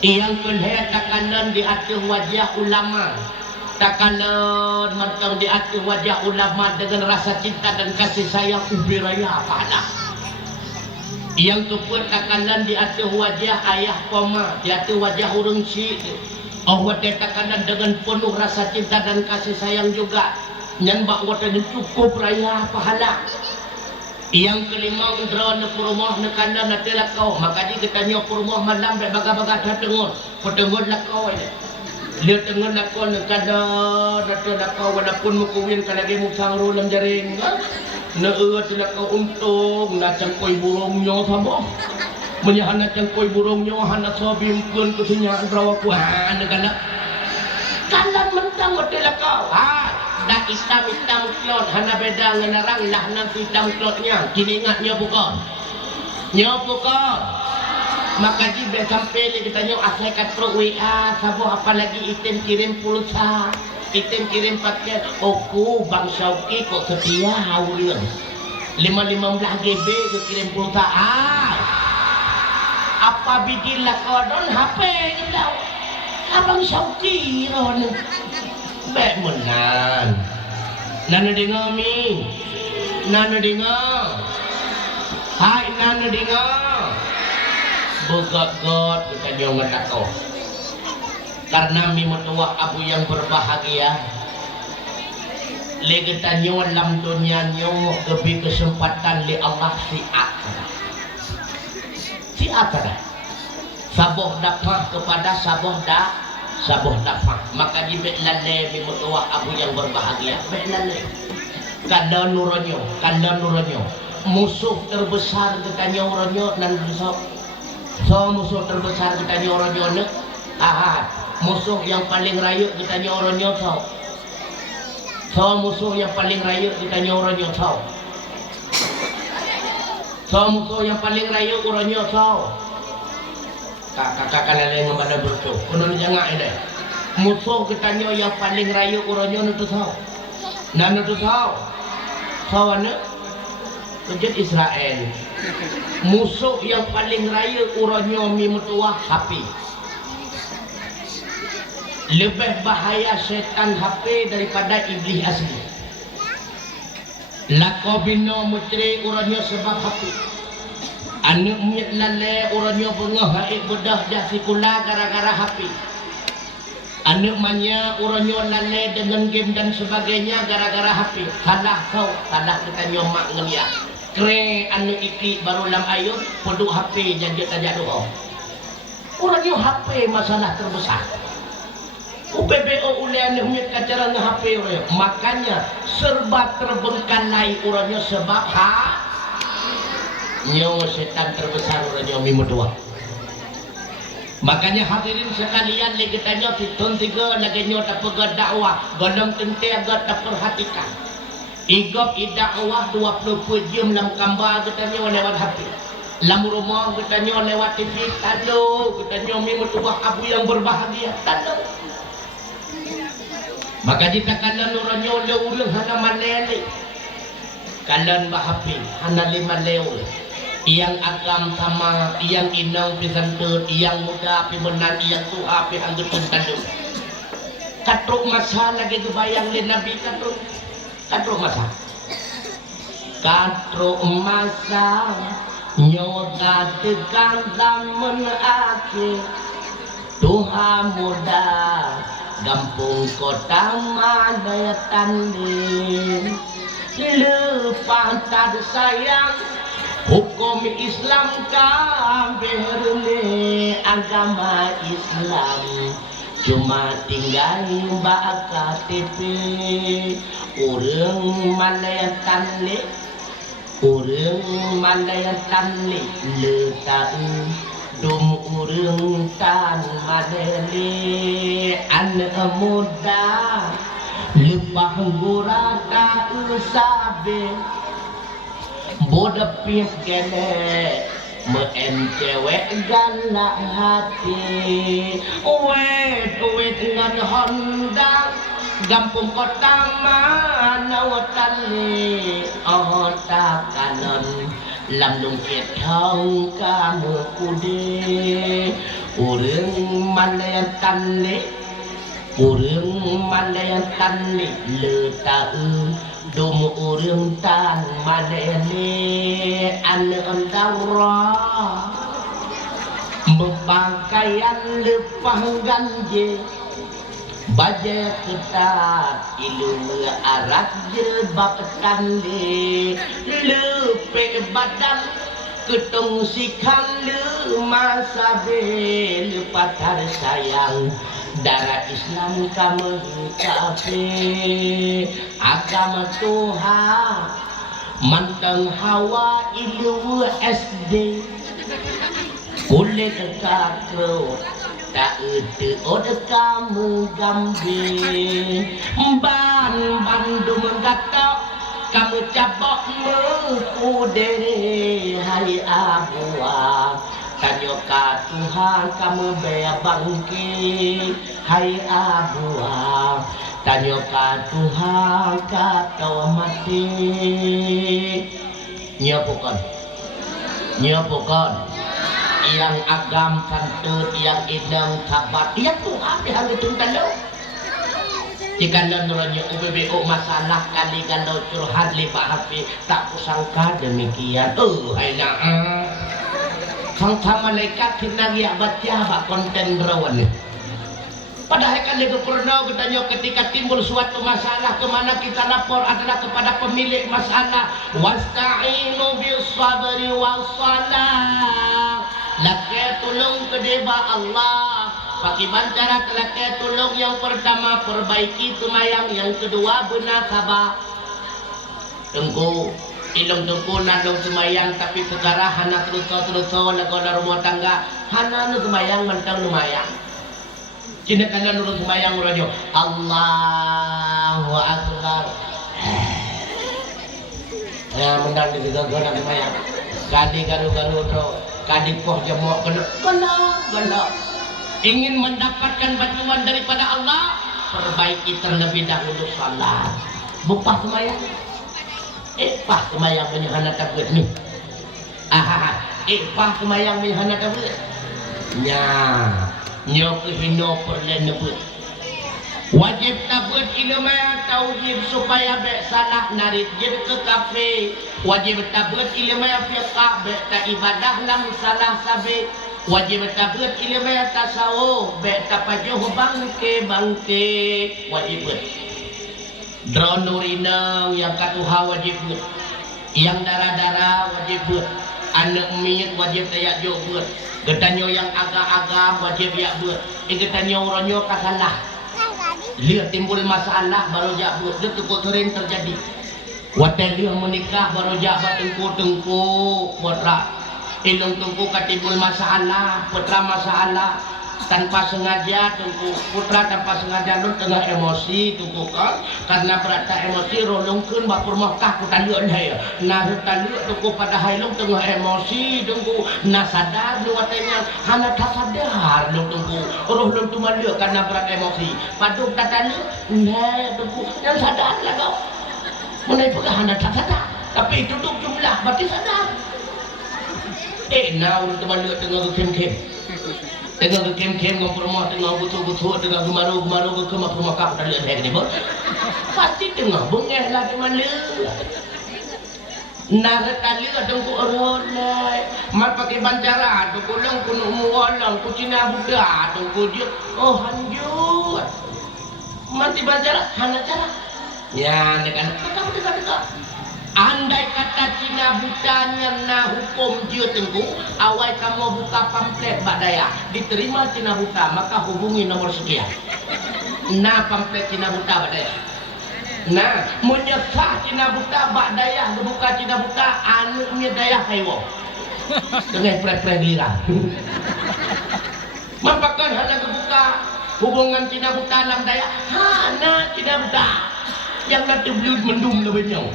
yang kedua takanan di atas wajah ulama takanan mentang di atas wajah ulama dengan rasa cinta dan kasih sayang biraya pahala yang kedua takanan di atas wajah ayah koma di atas wajah urang si Allah tekanan dengan penuh rasa cinta dan kasih sayang juga nyan bak watan cukup raya pahala yang kelima undra ne rumah ne kanda na telakau maka di ketanya rumah malam dak baga-baga datengon petengon lakau ini lihat tengon lakau ne kanda na telakau walaupun mukuwin kalagi musang rulam jaring ne telakau untung na cangkoi burungnya sabo menyahana cangkoi burungnya hana sobimkeun kesinyahan rawaku negala kandan mentang model kau dak hitam klot hana beda ngenarang lah nanti hitam klotnya kini ingatnya bukan maka jibe sampai le kita nyo asai kat pro WA sabo apalagi item kirim pulsa item kirim paket oku bang Syauki kok setia haulun 15 GB ke kirim pulsa apa bikin lah kodon HP kita abang Syauki ron baik menan nana dengar mi nana dengar hai nana dengar begot-got kita nyongan takau karena mi metua abu yang berbahagia lagi tanyo dalam dunia nyo lebih kesempatan li Allah siap saboh dakwah kepada saboh dakwah maka di beklale mi metua abu yang berbahagia beklale kanda nuronyo musuh terbesar kita nyoronyo nan so musuh terbesar kita nyoronyo musuh yang paling rayu kita nyoronyo so musuh yang paling rayu kita nyoronyo so musuh yang paling rayu uronyo kakak kalale ngembala berco kuno jangan ini musuh kita nyo yang paling rayu uronyo nutu nutu sawana kejut Israel musuh yang paling rayu uronyo mi mutuah HP lebih bahaya setan HP daripada iblis asli lakobino mutri uranyo sebab HP anu miet lale uranyo bengah haik bedah dah sikula gara-gara HP anu manya uranyo lale dengan game dan sebagainya gara-gara HP salah kita nyomak ngeliat kre anu iki baru lam ayun podo HP jadi tajak doa orang yo HP masalah terbesar UPBO ulian umit kacara nge HP orang makanya serba terbengkalai orangnya sebab nyawa setan terbesar orangnya mimpi dua. Makanya hadirin sekalian lagi tanya fitun tiga lagi nyota pegawai dakwah gondong tente agak tak perhatikan igop dakwah 20 jam dalam gambar kita nyawa lewat HP dalam rumah kita nyawa lewat TV tado kita nyawa mimpi dua abu yang berbahagia tado maka jika kalian orang nyawa lewat hana malele kalian bahapi hana lima lewat yang agam sama yang inang pisantut yang muda api menang yang tua api anggut tentaduk katruk masa lagi kebayang li nabi katruk masa nyoga tegang zaman akhir Tuhan muda gampung kota mana tanding lepas tak sayang hukum Islam kabeh agama Islam cuma tinggal mbak KTP urang mana tanle letak dum urang tan madele anak muda lebah gurata sabe bodoh pis gele cewek galak hati wet dengan Honda gampung kota mana watali takanon lam nungkit hong kamu kude urang mana tanli letak dum urang tan madele anak darah berpakaian lepah ganje baja ketat ilu arat jilbab tande lepe badan ketong sikan le masa be lepatar sayang darah Islam kamu kafe agama Tuhan manteng Hawa ilu SD kulit kakro tak ada kamu gambir ban Bandung gatok kamu cabok mengkudere hai abuah tanyo ka Tuhan kamu bea bangkit hai abuah tanyo ka Tuhan kata mati nyapukan yang agam kantut yang idang sabar yang Tuhan dihanggutun talo jika nonronnya UBBO masalah kali kalau curhat lipat hati tak kusangka demikian hai naa sang malaikat hinagi baca bak konten rawan padahal kan lego pernah bertanya ketika timbul suatu masalah kemana kita lapor adalah kepada pemilik masalah wasta'inu bis sabri was salah lakai tolong kedeba Allah pakai cara lakai tolong yang pertama perbaiki semayang yang kedua benar sabar tengku ilong tengku nandong semayang tapi perkara hana terus lagu rumah tangga hana nu semayang mentang lumayan kini kena nurut semayang radio Allahu Akbar ya mentang di segala semayang kadi garu-garu kadi poh jemok kena ingin mendapatkan bantuan daripada Allah perbaiki terlebih dahulu salat bupah semayang pah semayang menyahana tabut ni pah semayang menyahana tabut nyo kehino perlen nebut wajib tabut ilmu tauhid supaya be salah narik je ke kafe wajib tabut ilmu fiqh be ta ibadah lam salah sabe wajib tabut ilmu tasawuf be ta pajuh bangke wajib dronurina yang katuha wajib yang darah-darah wajib buat, anak mit wajib tayak jo buat, getanyo yang agak-agak wajib ya buat, getanyo ronyo kasalah, lihat timbul masalah baru jak buat, dia tukuk sering terjadi. Watel dia menikah baru jak tengku putra, ilung tengku katimbul masalah, putra masalah. Tanpa sengaja tunggu putra tanpa sengaja lu tengah emosi tunggu kan karena berata emosi rolongkeun bapur Makkah ku talieu ya nah talieu tunggu pada hailung tengah emosi tunggu nah sadar nu watenya hana sadar lu tunggu roh lu tumaleu karena berat emosi padung tatalieu nah tunggu yang sadar lah kau menai pegah hana sadar tapi itu tuh jumlah berarti sadar nah lu tumaleu tengah kem-kem tengah kem-kem ngomong tengah butuh tengah gemaru ke rumah kau tadi ada ni bos pasti tengah bengeh lagi mana narat tali adang ku orolai mat pakai bancara tu kulang kuno mualang ku Cina Buddha tu ku dia oh hanjut mati bancara hana cara ya dekan dekat andai kata Cina Buddhanya na hukum dia tengku awal kamu buka pamflet Mbak Daya diterima Cina Buddha maka hubungi nomor sekian nah pamflet Cina Buddha Mbak Daya nah menyesah Cina Buddha Mbak Daya buka Cina Buddha anaknya Daya Haiwo dengan pre-pre lirang mampakan hanya kebuka hubungan Cina Buddha dalam Daya hana Cina Buddha yang nanti belum mendung lebih jauh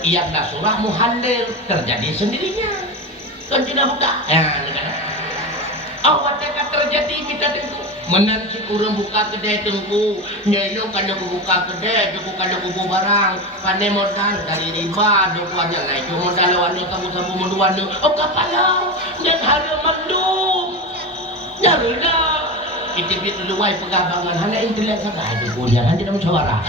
yang dah surah muhalil terjadi sendirinya kan Cina Buddha negara awak dekat terjadi minta tengku menan si kurang buka kedai tengku nyelong kalau buka kedai aku kalau kubu barang pandai modal dari riba dokuannya naik modal lawan kamu sabu menduan oh kapalau dan harga mendung nyarulah itu dulu wai pegabangan hanya intelek saja itu punya kan tidak musyawarah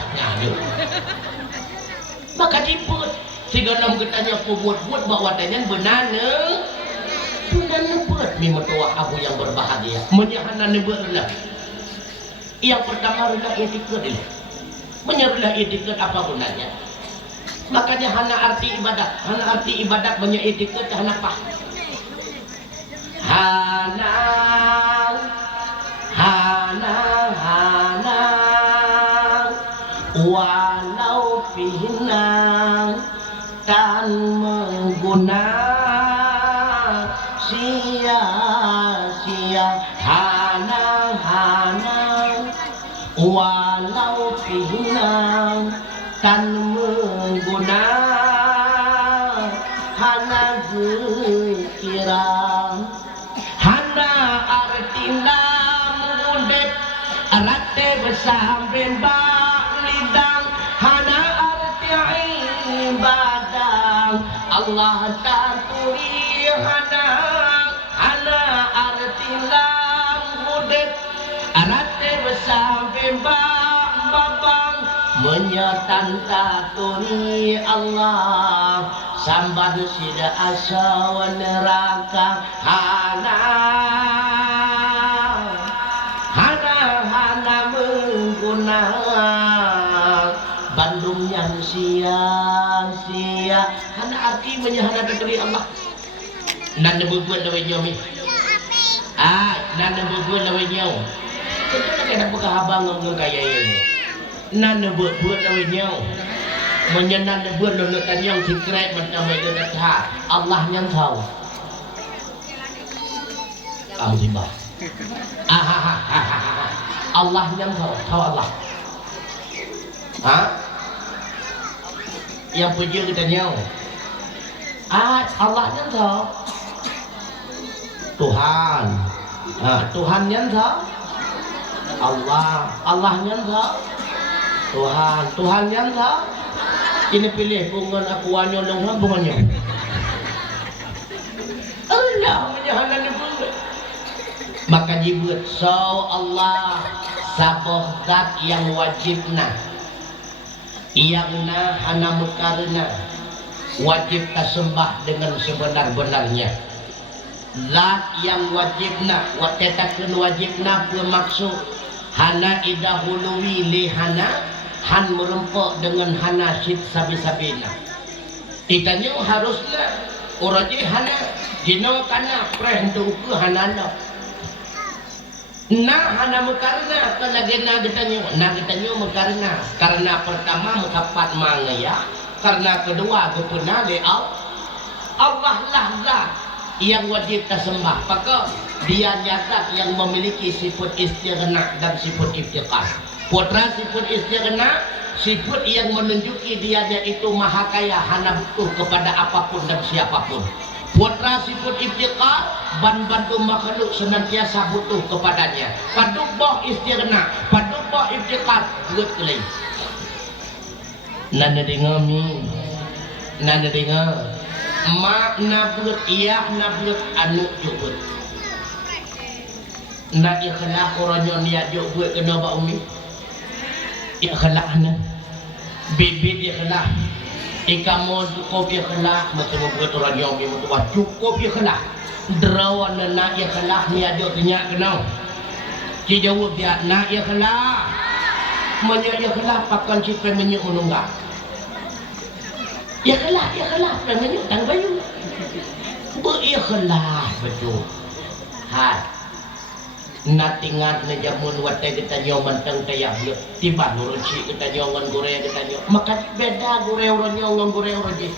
maka diput sehingga nam ketanya aku buat bawa tanyan benar buat ni mertua abu yang berbahagia menyahanan berlah yang pertama adalah etiket ini menyarulah etiket apa gunanya makanya hana arti ibadat banyak etiket hana apa hana walau fihinang dan mengguna sia-sia hana walau fihinang dan mengguna hana zikirang hana artina mengundip arate besampai lidang hana arti ibadah Allah taturi hana arti lamudit arate besampai babang menyatan taturi Allah sambat sida asa wa neraka hana mengguna Bandung yang sia-sia hana arti menyahana taturi Allah nan buat lawan nyomi nan buat lawan nyau itu nak ada pekahabang ngomong kaya ini nan buat lawan nyau menyenan buat lawan tanyang secret macam itu dah Allah yang tahu Alhamdulillah Allah yang tahu Allah yang puji kita nyau Allah yang tahu Tuhan Tuhan yang tahu Allah yang tahu Tuhan yang tahu ini pilih bungan aku wanyo long bungannya Allah menyahanan bunga maka jibut Allah saboh zat yang wajibna iyangna hana mukarna wajib tasembah dengan sebenar-benarnya zat yang wajibna watetakeun wajibna bermaksud hana idahului li hana han merempok dengan hana sid sabi-sabina Itanya harusnya orang je hana jino kana prehdu ke hanana. Nah hana mekarna kalagena getanyo mekarna karena pertama mutapat mangaya, karena kedua gepena le Allah lah zat yang wajib tersembah. Maka dia zat yang memiliki sifat istighna dan sifat iftiqar. Putra sifat istighna, sifat yang menunjuki dia itu maha kaya, hana butuh kepada apapun dan siapapun. Putra sifat iftiqar, bantu makhluk senantiasa butuh kepadanya. Paduk boh istighna, paduk boh iftiqar, buat kelai. Nanda dengar mi, nanda dengar. Mak nabut iya nabut anu jubut. Nak ikhlas orangnya niat jubut kena bak umi. Ikhlas na. Bibit ikhlas. Ikamu cukup ikhlas macam buat orangnya umi mutua cukup ikhlas. Derawan nak ikhlas niat jubut tanya kena. Ci jawab dia nak ikhlas. Menyak ikhlas pakan cipe menyuk menunggak. Ikhlas namanya tang bayu berikhlas betul hat natingat na jamun watai kita nyoman tang tayak tiba nuruci kita nyongan gore kita nyong maka beda gore orang nyongan gore orang je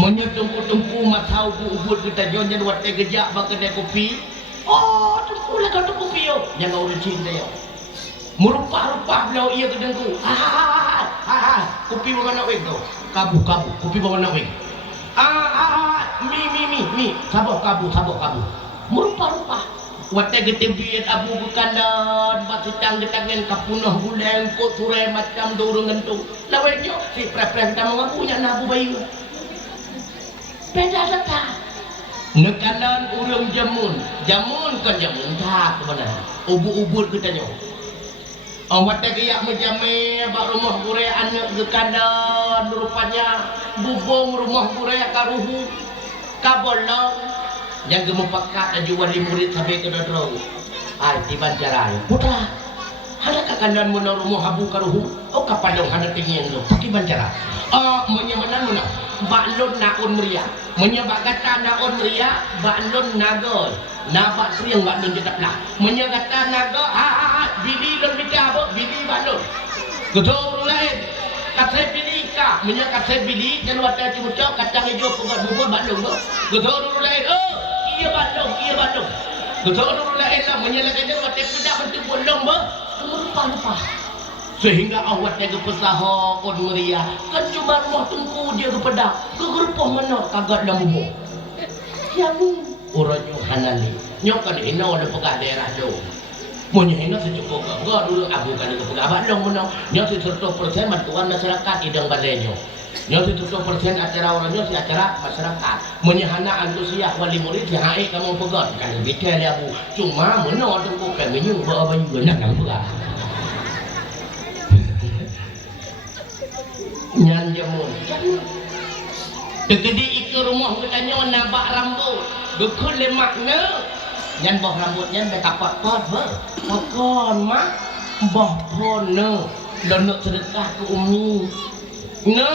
menyetungku matau ubud kita nyonya watai gejak bakal kopi oh tungku lah kau kopi yo jangan uruci kita yo merupa-rupa belau ia kedengku kopi mana wek tu kabu kopi bawa wing mi sabok kabu merupa-rupa wate gede biat abu bukanan batu getangin kapunah bulan kot surai macam dorong gentung lawetnya si prepres kita mengapunya nabu bayu beda data nekalan urang jamun kan jamun tak kemana ubud kita nyo awak tak kiyak menjame bak rumah gure anak gekadan rupanya bubung rumah gure karuhu kabolong yang gemepakat aju wali murid sampai ke dadro ai tiban jarai putra ada kakandan muna rumah habu karuhu oh kapalong hana tingin lo pakai bancara menyamanan muna baklon naon ria menyabak kata naon ria baklon nagoy nabak triang baklon jetaplah menyagata nago bili lon bikabo bili baklon ketua lain kata bili ka menyakata bili dan wata cucok kacang hijau pegat bubur baklon ketua lain iya baklon ketua lain lah menyalakan dan wata pedak bentuk bolong lupa sehingga awak jaga pesaha on ria kan cuma rumah tengku dia kepada kegerpoh mana kagak dah bubuk siamu orang Yohanali nyokan ina ada pegah daerah do punya ina secukup enggak dulu aku kan ke pegah balong menang nyoti 100% bantuan masyarakat idang balenyo nyoti 100% acara orangnya si acara masyarakat menyahana antusias wali murid si hae kamu pegah kan bitel ya bu cuma menang tengku kan menyung bawa bayu nak pegah nyan jamun dekedi ke rumah katanya nabak rambut dekul lemaknya nyan boh rambutnya betapak pot pakon mak boh pono lonok sedekah ke umi no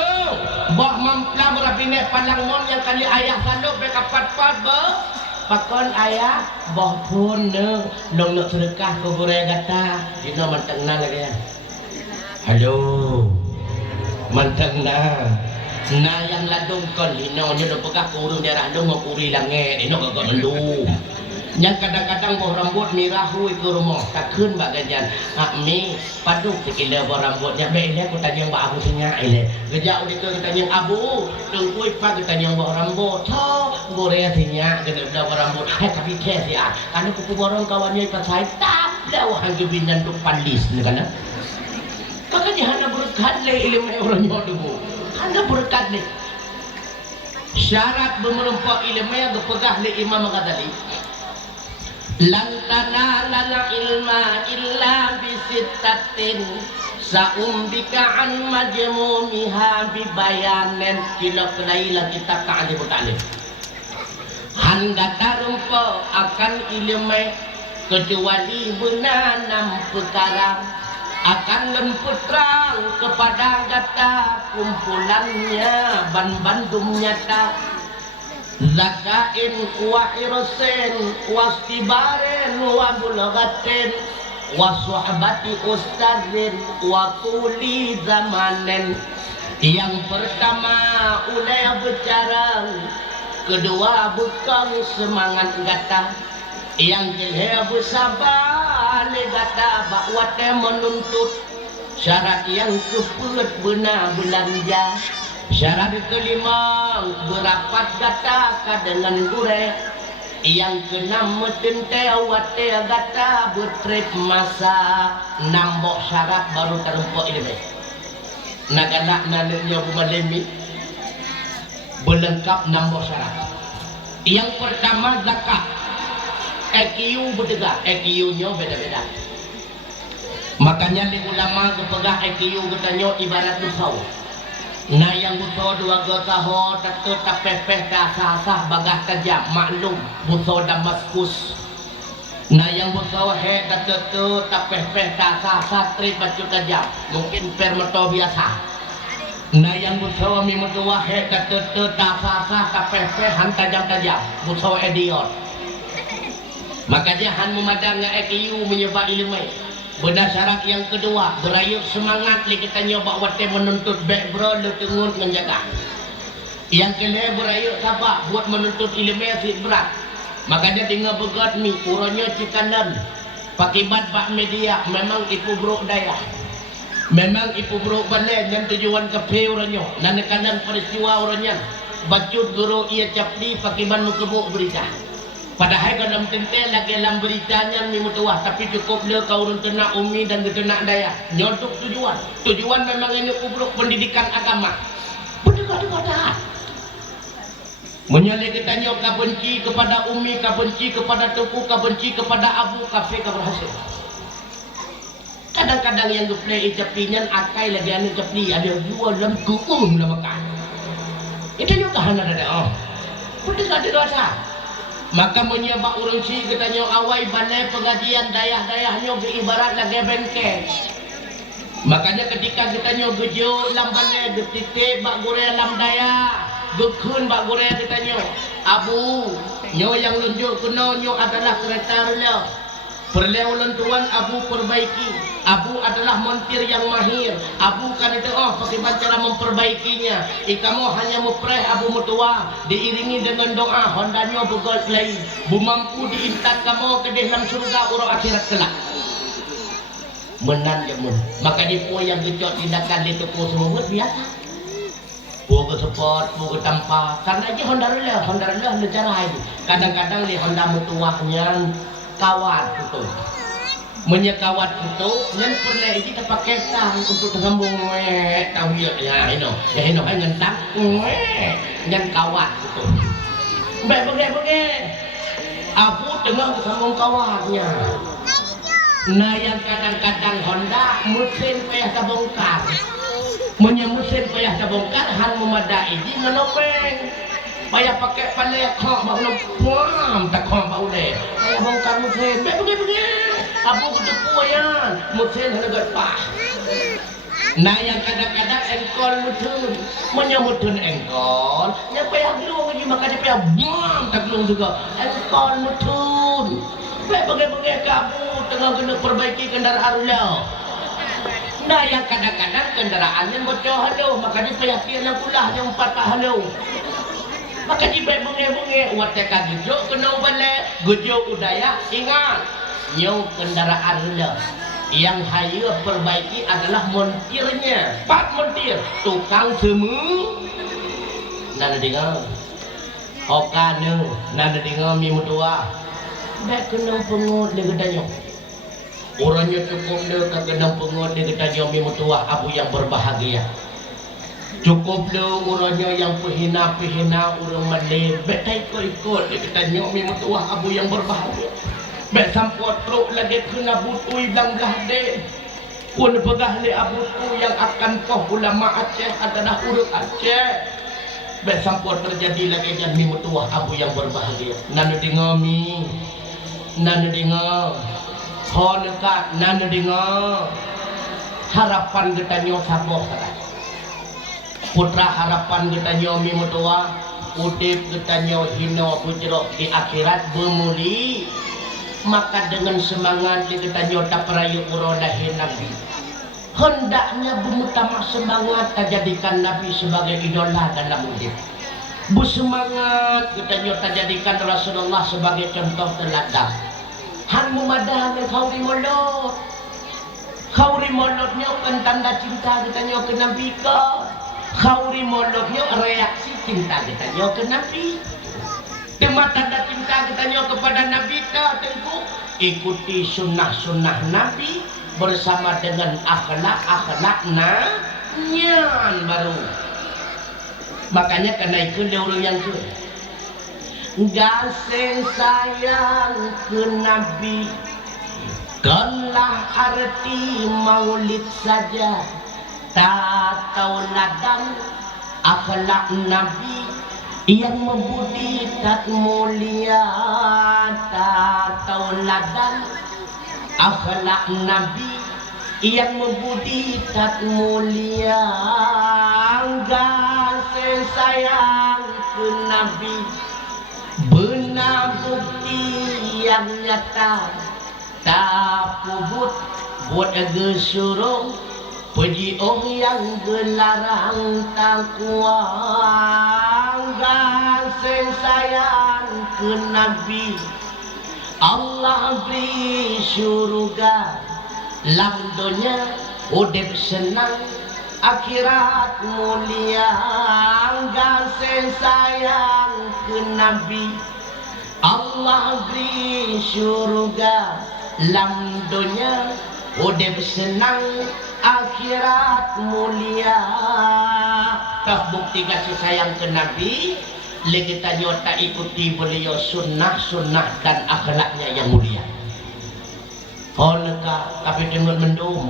boh mampla berapine palang mon yang kali ayah sandok betapat pot pakon ayah boh pono lonok sedekah ke gore kata dino manteng na lagi halo mantang na yang ladung kon hino nyo do pegah kurung daerah do ngokuri lange hino kagak melu yang kadang-kadang boh rambut mirahui ke rumah takun bak gajan mi paduk sekila boh rambutnya bele aku tanya mbak abu tanya ile gejak udah ke tanya abu tungkui pak tanya boh rambut tho gore tanya gede boh rambut tapi teh ya kan aku borong kawannya pasai tak dah hang gebinan tu palis ni kan makanya hana berkat le ilmu orang nyodobo hana berkat le syarat bermerempak ilmu yang berpegah le Imam Ghazali lan tanala ilma illa bisittatin saumbika an majmumiha bibayanen kila kelaila kita ka ali bertalib handa tarumpa akan ilmu kecuali benanam perkara akan lemput terang kepada data kumpulannya Bandung nyata zakain wa irsen wastibaren wa bulagatin wa suhbati ustadzin wa tuli zamanen. Yang pertama udah bicara, kedua bukan semangat gata, yang kedua bersabar gata bahwa menuntut syarat yang keput benar belanja. Syarat kelima berapat gata dengan gure, yang keenam metenteu wate gata betrip masa nambok syarat baru terempok ilmu. Naganak nananya bumalemi berlengkap nambok syarat. Yang pertama zakat. EQ berdega, EQ-nya beda-beda. Makanya di ulama kepegah EQ katanya ibarat busau. Nah yang busau dua gotaho tetap pepeh sah bagah tajam maklum busau Damaskus. Nah yang busau he tetap pepeh sah tri baju tajam mungkin permeto biasa. Nah yang busau mi metua he tetap sah pepeh han tajam busau ediot. Makanya han memadangnya EQ menyebab ilmu. Benda syarat yang kedua berayuk semangat li kita nyoba wate menuntut back bro lu tengut menjaga. Yang kedua berayuk sabar buat menuntut ilmu si berat. Makanya tinggal begat mi uranya cikanan pakibat pak media memang ipu bro daya. Memang ipu bro balen dan tujuan ke uranya nan kanan peristiwa uranya bacut guru ia capdi pakiban mukebuk berita. Padahal dalam tentel lagi dalam beritanya ni mutuah tapi cukup dia kau urun kena umi dan kena daya nyodok tujuan memang ini kubruk pendidikan agama berdeka-deka menyalih kita nyok benci kepada umi benci kepada tuku benci kepada abu kafe berhasil. Kadang-kadang yang geplay ijapinyan akai lagi anu japli ada dua dalam kuung dalam makan itu juga hana ada oh berdeka-deka. Maka menyebab urang si katanya awai balai pengajian dayah-dayahnya ibarat lagi bengkel. Makanya ketika kita gejo lam balai getite bak gore lam daya gekun bak gore katanya abu nyo yang lunjuk kuno nyo adalah kereta rela perleu lentuan abu perbaiki. Abu adalah montir yang mahir. Abu kan itu bagaimana cara memperbaikinya. Kamu hanya mupreh abu mutua diiringi dengan doa hondanya begol play. Bu mampu diintan kamu ke dalam surga urang akhirat kelak. Menan jamun. Maka di po yang gecot tindakan itu po semua buat biasa. Po ke support, po ke tanpa. Karena aja Honda rela cara itu. Kadang-kadang di Honda mutuahnya kawan itu. Menyekawat itu yang perlu kita pakai tang untuk tersambung tahu ya hino hanya tang yang kawat itu bagai abu tengah tersambung kawatnya. Nah yang kadang-kadang Honda mesin payah terbongkar mesin payah terbongkar han memadai di menopeng payah pakai pandai kok bau puam tak kok bau deh payah bongkar mesin bagai abu ketepuan mesin harga pah. Nah yang kadang-kadang engkol mutun menyamutun engkol yang payah gelung lagi makanya payah bam tak gelung juga engkol mutun bagai-bagai kamu tengah kena perbaiki kendaraan lo. Nah yang kadang-kadang kendaraannya bocor halo makanya payah tiada pula yang 4 halo. Maka di bunge-bunge wateka gejo kena balik gejo udaya ingat nyau kendaraan rela yang hayu perbaiki adalah montirnya pak montir tukang semu nana dengar okane nana dengar mi mutua dak kena pengut dia katanya orangnya cukup dia kena pengut dia katanya mi mutua abu yang berbahagia. Cukup dia orangnya yang pehina orang malay betai ikut dia katanya mi mutua abu yang berbahagia. Bek sampot truk lagi kena butui bilang belah dek pun pegah le abuku yang akan poh ulama Aceh adalah urut Aceh. Bek sampot terjadi lagi dan mi mutuah abu yang berbahagia. Nanu dengar mi nanu dengar kau dekat nanu dengar harapan kita nyo saboh kada putra harapan kita nyo mi mutua udip kita nyo hino bujro di akhirat bemuli maka dengan semangat kita nyo tak perayu urodahi nabi hendaknya bermutama semangat tak jadikan nabi sebagai idola dalam udip bersemangat kita nyo tak jadikan Rasulullah sebagai contoh teladan han mumadah khauri molotnya kan tanda cinta kita nyo ke nabi ke khauri molotnya reaksi cinta kita nyo ke nabi tema tanda cinta kita nyo kepada nabi tentu ikuti sunnah nabi bersama dengan akhlak nyan baru makanya kena ikut dia orang yang tu gasing sayang ke nabi kanlah arti maulid saja tak tahu ladang akhlak nabi yang membudi tak mulia tak tahu ladang akhlak nabi yang membudi tak mulia kasih sayang ke nabi benar bukti yang nyata tak pubut buat gesurung puji yang gelarang tak kuang kasih sayang ke nabi Allah beri syurga lamdonya udip senang akhirat mulia kasih sayang ke nabi Allah beri syurga lamdonya udip senang akhirat mulia kah bukti kasih sayang ke nabi kita nyota ikuti beliau sunnah dan akhlaknya yang mulia olehkah tapi dengan mendung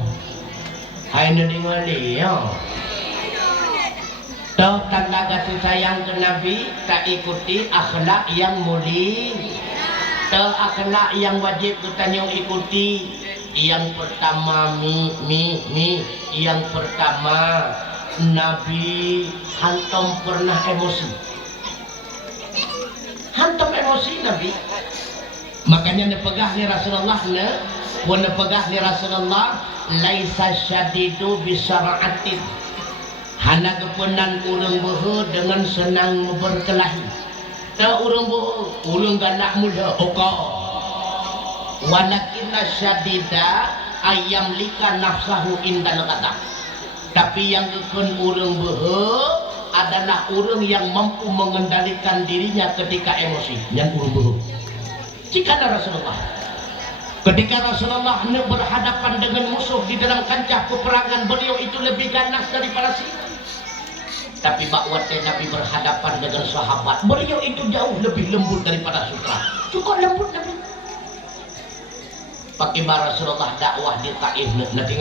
hai nadi ya toh tanda kasih sayang ke nabi tak ikuti akhlak yang mulia toh akhlak yang wajib kita nyong ikuti yang pertama yang pertama nabi hantom pernah emosi nabi makanya nepegah ni Rasulullah nepegah ni Rasulullah laisa syadidu bisara'atin hana kepenan urang behe dengan senang berkelahi tak urang behe urang galak muda oka walakinna syadida ayam lika nafsahu indal qada tapi yang kekun urang behe adalah orang yang mampu mengendalikan dirinya ketika emosi yang urung behe jika ada Rasulullah ketika Rasulullah berhadapan dengan musuh di dalam kancah peperangan beliau itu lebih ganas daripada singa tapi bakwatnya Nabi berhadapan dengan sahabat beliau itu jauh lebih lembut daripada sutra cukup lembut Nabi pakai Rasulullah dakwah di Taif nanti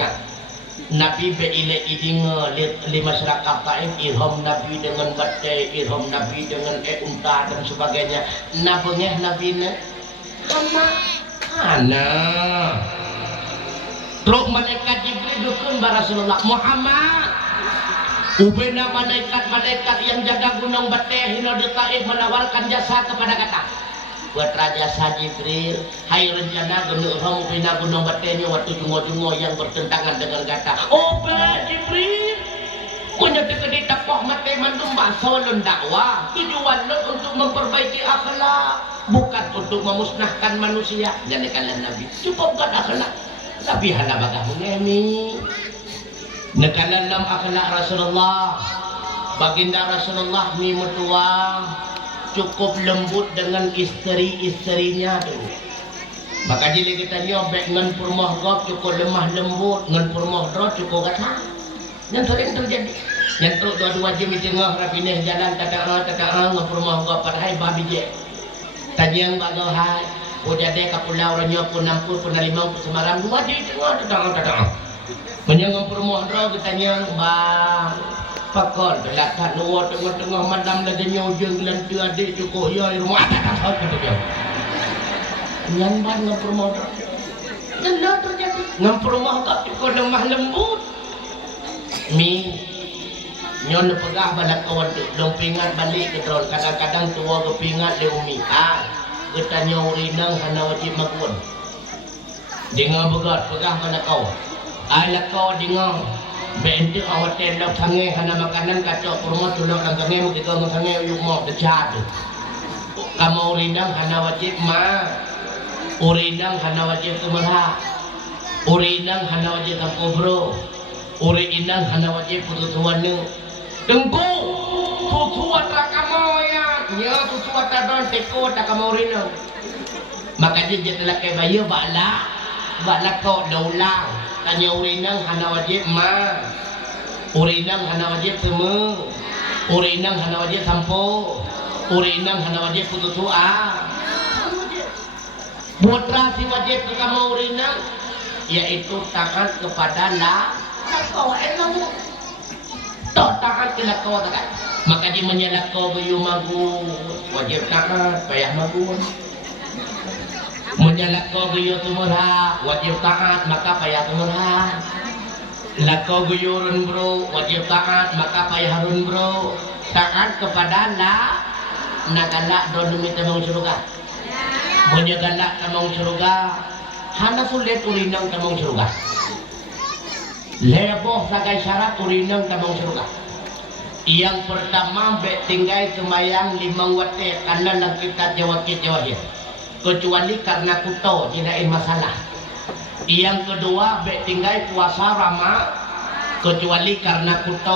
Nabi beile idinga di masyarakat Taif ilham Nabi dengan batai ilham Nabi dengan unta dan sebagainya nabengeh Nabi ana truk malaikat Jibril dukun Rasulullah Muhammad ubena malaikat yang jaga gunung batai hina di Taif menawarkan jasa kepada kata buat Raja Jibril hai rencana genuham ubena gunung batai waktu jungo-jungo yang bertentangan dengan kata Jibril menyetik di tapoh mati mandum bakso dakwah tujuan untuk memperbaiki akhlak bukan untuk memusnahkan manusia jadi kalian Nabi cukup kan akhlak Nabi hana bagah mengemi nekalan dalam akhlak Rasulullah baginda Rasulullah mi mutua cukup lembut dengan istri-istrinya dulu maka jika kita nyobek ngan purmoh gop cukup lemah lembut ngan purmoh dro cukup kata yang sering terjadi yang truk dua-dua jam di tengah rapineh jalan tata ngan purmoh gop padahal babi je tanyang bago hai ujade ka pulau ranyo pun nampur pun limau pun Semarang dua di tengah tata menyang purmoh dro kita bang pakon belakang luar tengah-tengah madam ladanya ujung gelantu adik cukup ya rumah tak tahu kita dia nyan ban ngapur modal benar terjadi ngemperumah tak cukup lemah lembut mi nyon pegah balik kawan dong pingat balik ke drone kadang-kadang tua ke pingat dia umi kita nyori nang hana wajib magun dengar begat pegah balik kau lakau dengar benti awak tendok sange hana makanan kacau kurma tulok lang sange mo kita ng sange yung mo decat kamu rindang hana wajib urinang hana wajib tumerha urinang hana wajib takobro urinang hana wajib pututuan nu dengku tutuan rakamo ya tutuan tadon teko takamo urinang maka dia telah ke bayu bakla kau daulang tanya urinang hana wajib urinang hana wajib semua urinang hana wajib sampo urinang hana wajib pututua putra si wajib ke kamu urinang yaitu taat kepada lakau enak tak taat ke lakau tak maka dia menyalakau bayu magu wajib taat payah magu menyalakau bayu tumurha wajib taat maka payah tumurha lakau guyurun bro wajib taat maka payah harun bro taat kepada nagalak don demi tamang surga menyagalak tamang surga hana sulit urinang tamang surga leboh sagai syarat urinang tamang surga yang pertama tinggai kemayang 5 waktu karena lang kita jawakit kecuali karena kuto tidak masalah yang kedua tinggai puasa rama kecuali karena kuto